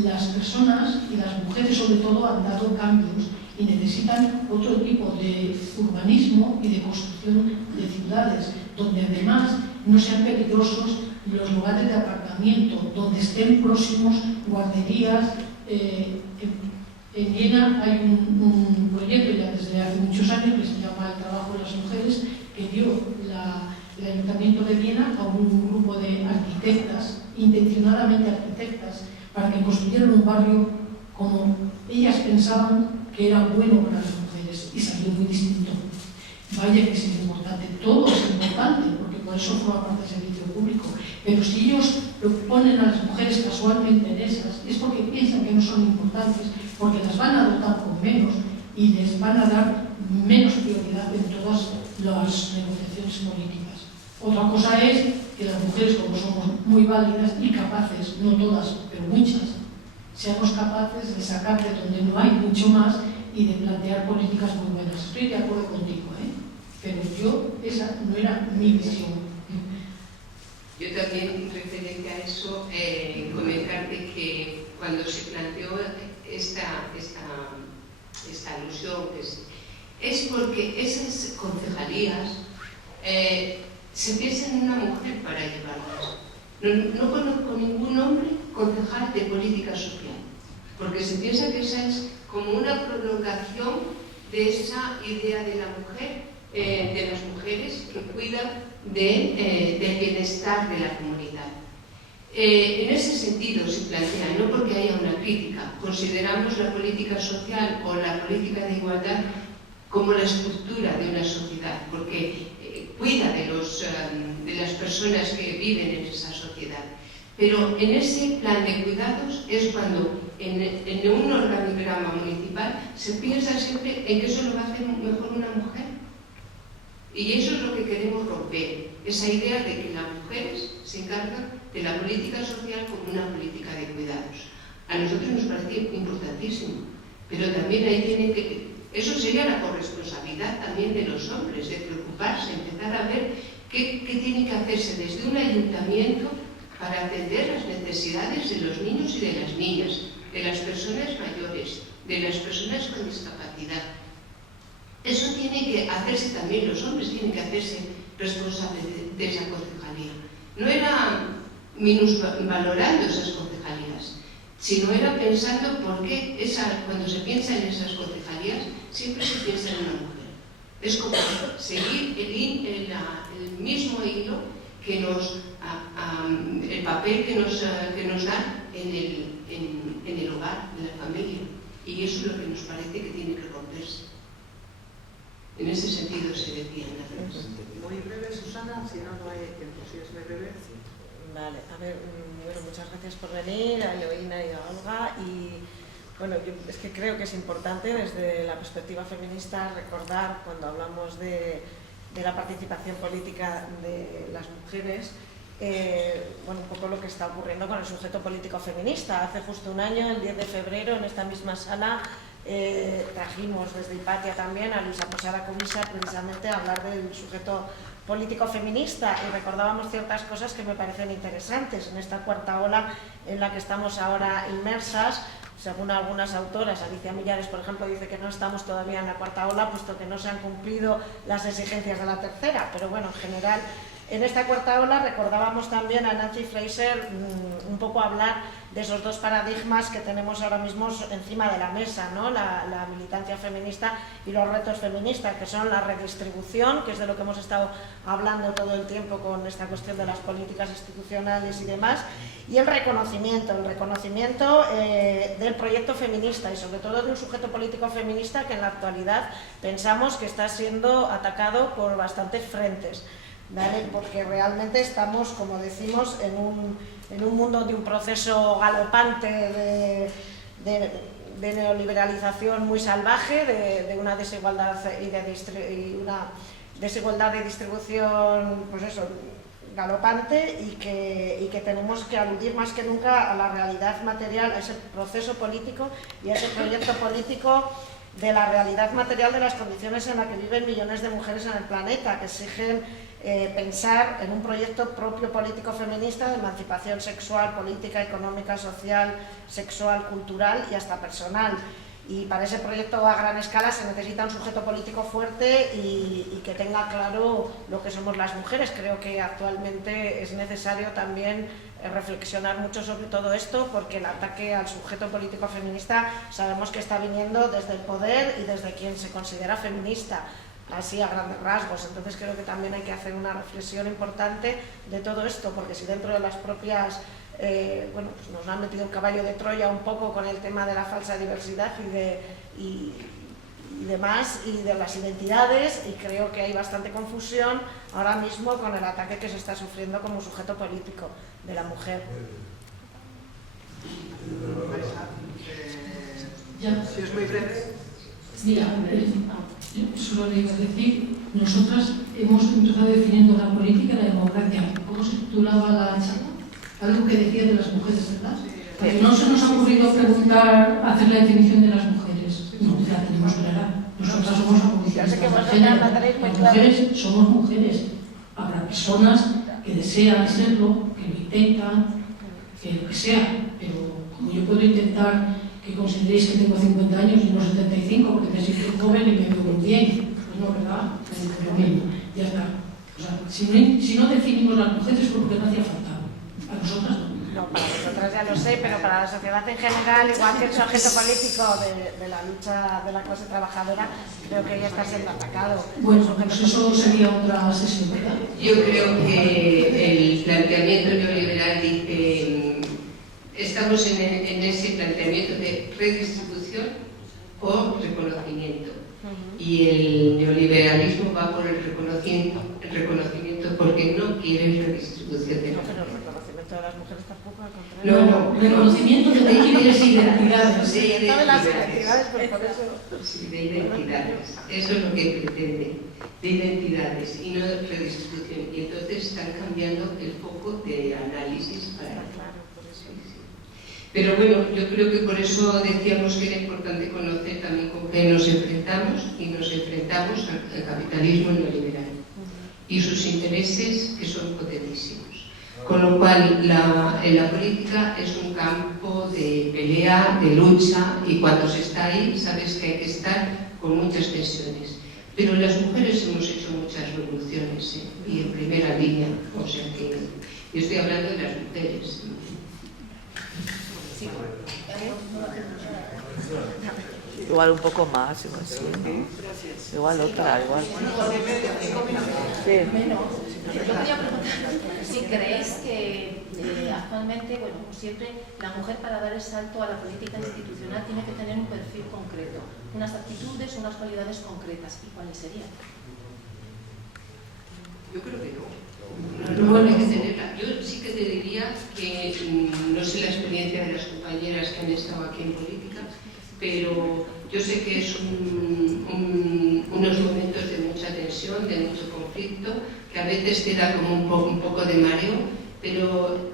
las personas y las mujeres sobre todo han dado cambios y necesitan otro tipo de urbanismo y de construcción de ciudades, donde además no sean peligrosos los lugares de aparcamiento, donde estén próximos guarderías. En Viena hay un proyecto ya desde hace muchos años que se llama El trabajo de las mujeres, que dio el Ayuntamiento de Viena a un grupo de arquitectas, intencionadamente arquitectas, para que construyeran un barrio como ellas pensaban que era bueno para las mujeres, y salió muy distinto. Vaya que es importante, todo es importante, porque por eso forma parte del servicio público. Pero si ellos ponen a las mujeres casualmente en esas, es porque piensan que no son importantes, porque las van a dotar con menos y les van a dar menos prioridad en todas las negociaciones políticas. Otra cosa es que las mujeres, como somos muy válidas y capaces, no todas, pero muchas, seamos capaces de sacar de donde no hay mucho más y de plantear políticas muy buenas. Estoy de acuerdo contigo, pero esa no era mi visión. Yo también, referente a eso, comentarte que cuando se planteó esta alusión, es porque esas concejalías se piensan en una mujer para llevarlas. No conozco ningún hombre concejal de política social, porque se piensa que esa es como una prolongación de esa idea de la mujer, de las mujeres que cuidan del bienestar de la comunidad. En ese sentido se plantea, no porque haya una crítica, consideramos la política social o la política de igualdad como la estructura de una sociedad, porque cuida de las personas que viven en esa sociedad. Pero en ese plan de cuidados es cuando en un organigrama municipal se piensa siempre en que eso lo va a hacer mejor una mujer. Y eso es lo que queremos romper, esa idea de que las mujeres se encargan de la política social como una política de cuidados. A nosotros nos parece importantísimo, pero también ahí tiene que... Eso sería la corresponsabilidad también de los hombres, de preocuparse, empezar a ver qué tiene que hacerse desde un ayuntamiento para atender las necesidades de los niños y de las niñas, de las personas mayores, de las personas con discapacidad. Eso tiene que hacerse también, los hombres tienen que hacerse responsables de esa concejalía. No era minusvalorando esas concejalías, sino era pensando por qué cuando se piensa en esas concejalías siempre se piensa en una mujer. Es como seguir el mismo hilo que el papel que nos da en el hogar, en la familia. Y eso es lo que nos parece que tiene que romperse. En ese sentido se decía en la representación. Muy breve, Susana, si no hay tiempo, si es muy breve. Sí. Vale, a ver, bueno, muchas gracias por venir, a Eloína y a Olga. Y bueno, yo es que creo que es importante desde la perspectiva feminista recordar cuando hablamos de la participación política de las mujeres, bueno, un poco lo que está ocurriendo con el sujeto político feminista. Hace justo un año, el 10 de febrero, en esta misma sala, trajimos desde Hipatia también a Luisa Posada Cubisa precisamente a hablar del sujeto político feminista y recordábamos ciertas cosas que me parecen interesantes en esta cuarta ola en la que estamos ahora inmersas. Según algunas autoras, Alicia Millares, por ejemplo, dice que no estamos todavía en la cuarta ola puesto que no se han cumplido las exigencias de la tercera, pero bueno, en general en esta cuarta ola recordábamos también a Nancy Fraser un poco hablar de esos dos paradigmas que tenemos ahora mismo encima de la mesa, ¿no? La militancia feminista y los retos feministas, que son la redistribución, que es de lo que hemos estado hablando todo el tiempo con esta cuestión de las políticas institucionales y demás, y el reconocimiento del proyecto feminista y sobre todo de un sujeto político feminista que en la actualidad pensamos que está siendo atacado por bastantes frentes. ¿Vale? Porque realmente estamos, como decimos, en un mundo de un proceso galopante de neoliberalización muy salvaje, de una desigualdad y una desigualdad de distribución, pues eso, galopante, y que tenemos que aludir más que nunca a la realidad material, a ese proceso político y a ese proyecto político de la realidad material de las condiciones en las que viven millones de mujeres en el planeta, que exigen pensar en un proyecto propio político feminista de emancipación sexual, política, económica, social, sexual, cultural y hasta personal. Y para ese proyecto a gran escala se necesita un sujeto político fuerte y que tenga claro lo que somos las mujeres. Creo que actualmente es necesario también reflexionar mucho sobre todo esto, porque el ataque al sujeto político feminista sabemos que está viniendo desde el poder y desde quien se considera feminista, así a grandes rasgos. Entonces creo que también hay que hacer una reflexión importante de todo esto, porque si dentro de las propias bueno, pues nos han metido el caballo de Troya un poco con el tema de la falsa diversidad y demás, y de las identidades, y creo que hay bastante confusión ahora mismo con el ataque que se está sufriendo como sujeto político de la mujer. Si es muy breve. Mira, solo le iba a decir, nosotras hemos empezado definiendo la política y la democracia. ¿Cómo se titulaba la charla? Algo que decía de las mujeres, ¿verdad? Porque no se nos ha ocurrido preguntar, hacer la definición de las mujeres. No, la tenemos clara. Nosotras somos abolicionistas de género. Las mujeres somos mujeres. Habrá personas que desean serlo, que lo intentan, que lo que sea. Pero como yo puedo intentar que consideréis que tengo 50 años y no 75, porque me siento joven y me veo muy bien. Pues no, ¿verdad? Lo mismo. Ya está. O sea, si no definimos las mujeres, porque no hacía falta. ¿A nosotras no? No, para nosotras ya lo sé, pero para la sociedad en general, igual que el sujeto político de la lucha de la clase trabajadora, creo que ya está siendo atacado. Bueno, pues eso sería otra sesión, ¿verdad? Yo creo que el planteamiento neoliberal dice, estamos en ese planteamiento de redistribución o reconocimiento. Y el neoliberalismo va por el reconocimiento porque no quiere redistribución de la de las mujeres tampoco, al contrario. No, reconocimiento de las identidades. Sí, de las identidades, pues por eso. Sí, de identidades. Eso es lo que pretende, de identidades y no de redistribución. Y entonces están cambiando el foco de análisis para... Pero bueno, yo creo que por eso decíamos que era importante conocer también con qué nos enfrentamos, y nos enfrentamos al capitalismo neoliberal y sus intereses, que son potentísimos. Con lo cual, la política es un campo de pelea, de lucha, y cuando se está ahí, sabes que hay que estar con muchas tensiones. Pero las mujeres hemos hecho muchas revoluciones, y en primera línea, o sea que yo estoy hablando de las mujeres. Sí. Igual un poco más, igual sí, ¿no? Igual otra, igual. Sí. Yo quería preguntar si creéis que actualmente, bueno, como siempre, la mujer para dar el salto a la política institucional tiene que tener un perfil concreto, unas actitudes, unas cualidades concretas. ¿Y cuáles serían? Yo creo que no hay que tenerla. Yo sí que te diría que no sé la experiencia de las compañeras que han estado aquí en política, pero yo sé que es unos momentos de mucha tensión, de mucho conflicto, que a veces te da como un poco de mareo, pero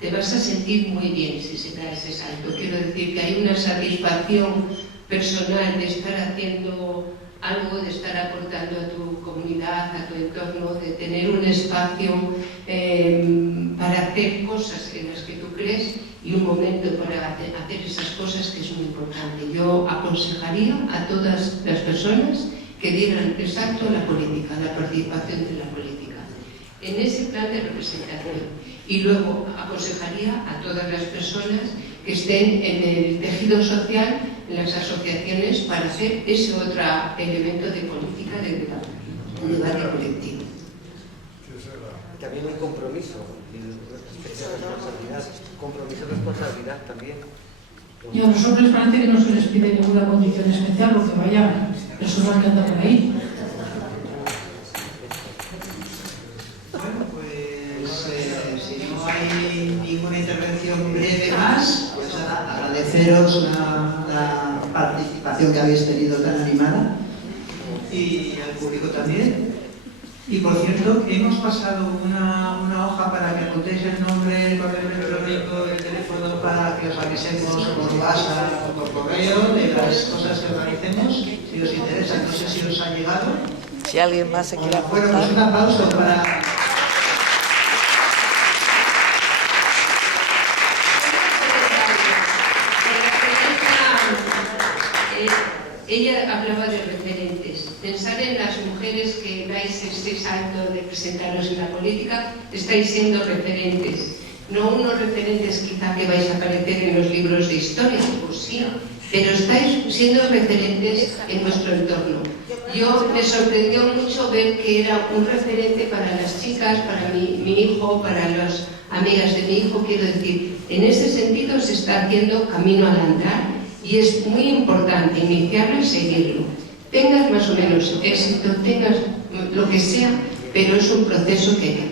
te vas a sentir muy bien si se da ese salto. Quiero decir que hay una satisfacción personal de estar haciendo algo, de estar aportando a tu comunidad, a tu entorno, de tener un espacio para hacer cosas en las que tú crees y un momento para hacer esas cosas, que es muy importante. Yo aconsejaría a todas las personas que dieran el salto a la política, a la participación de la política, en ese plan de representación. Y luego aconsejaría a todas las personas que estén en el tejido social, en las asociaciones, para hacer ese otro elemento de política de debate colectivo. También un compromiso, responsabilidad, compromiso y responsabilidad también. Y a los hombres parece que no se les pide ninguna condición especial, porque vaya personas que andan por ahí. Bueno, pues si no hay ninguna intervención breve más, pues nada, agradeceros la participación que habéis tenido tan animada y al público también. Y por cierto, hemos pasado una hoja para que apuntéis el nombre, el correo electrónico, el teléfono para que os avisemos por WhatsApp o por correo de las cosas que organicemos, si os interesa. No sé si os ha llegado. Si alguien más se quiere apuntar. Bueno, pues un aplauso para... Ella hablaba de referentes. Pensar en las mujeres que dais este salto de presentaros en la política, estáis siendo referentes. No unos referentes quizá que vais a aparecer en los libros de historia, pues sí, pero estáis siendo referentes en vuestro entorno. Yo me sorprendió mucho ver que era un referente para las chicas, para mi hijo, para las amigas de mi hijo. Quiero decir, en ese sentido se está haciendo camino al andar. Y es muy importante iniciarlo y seguirlo. Tengas más o menos éxito, tengas lo que sea, pero es un proceso que...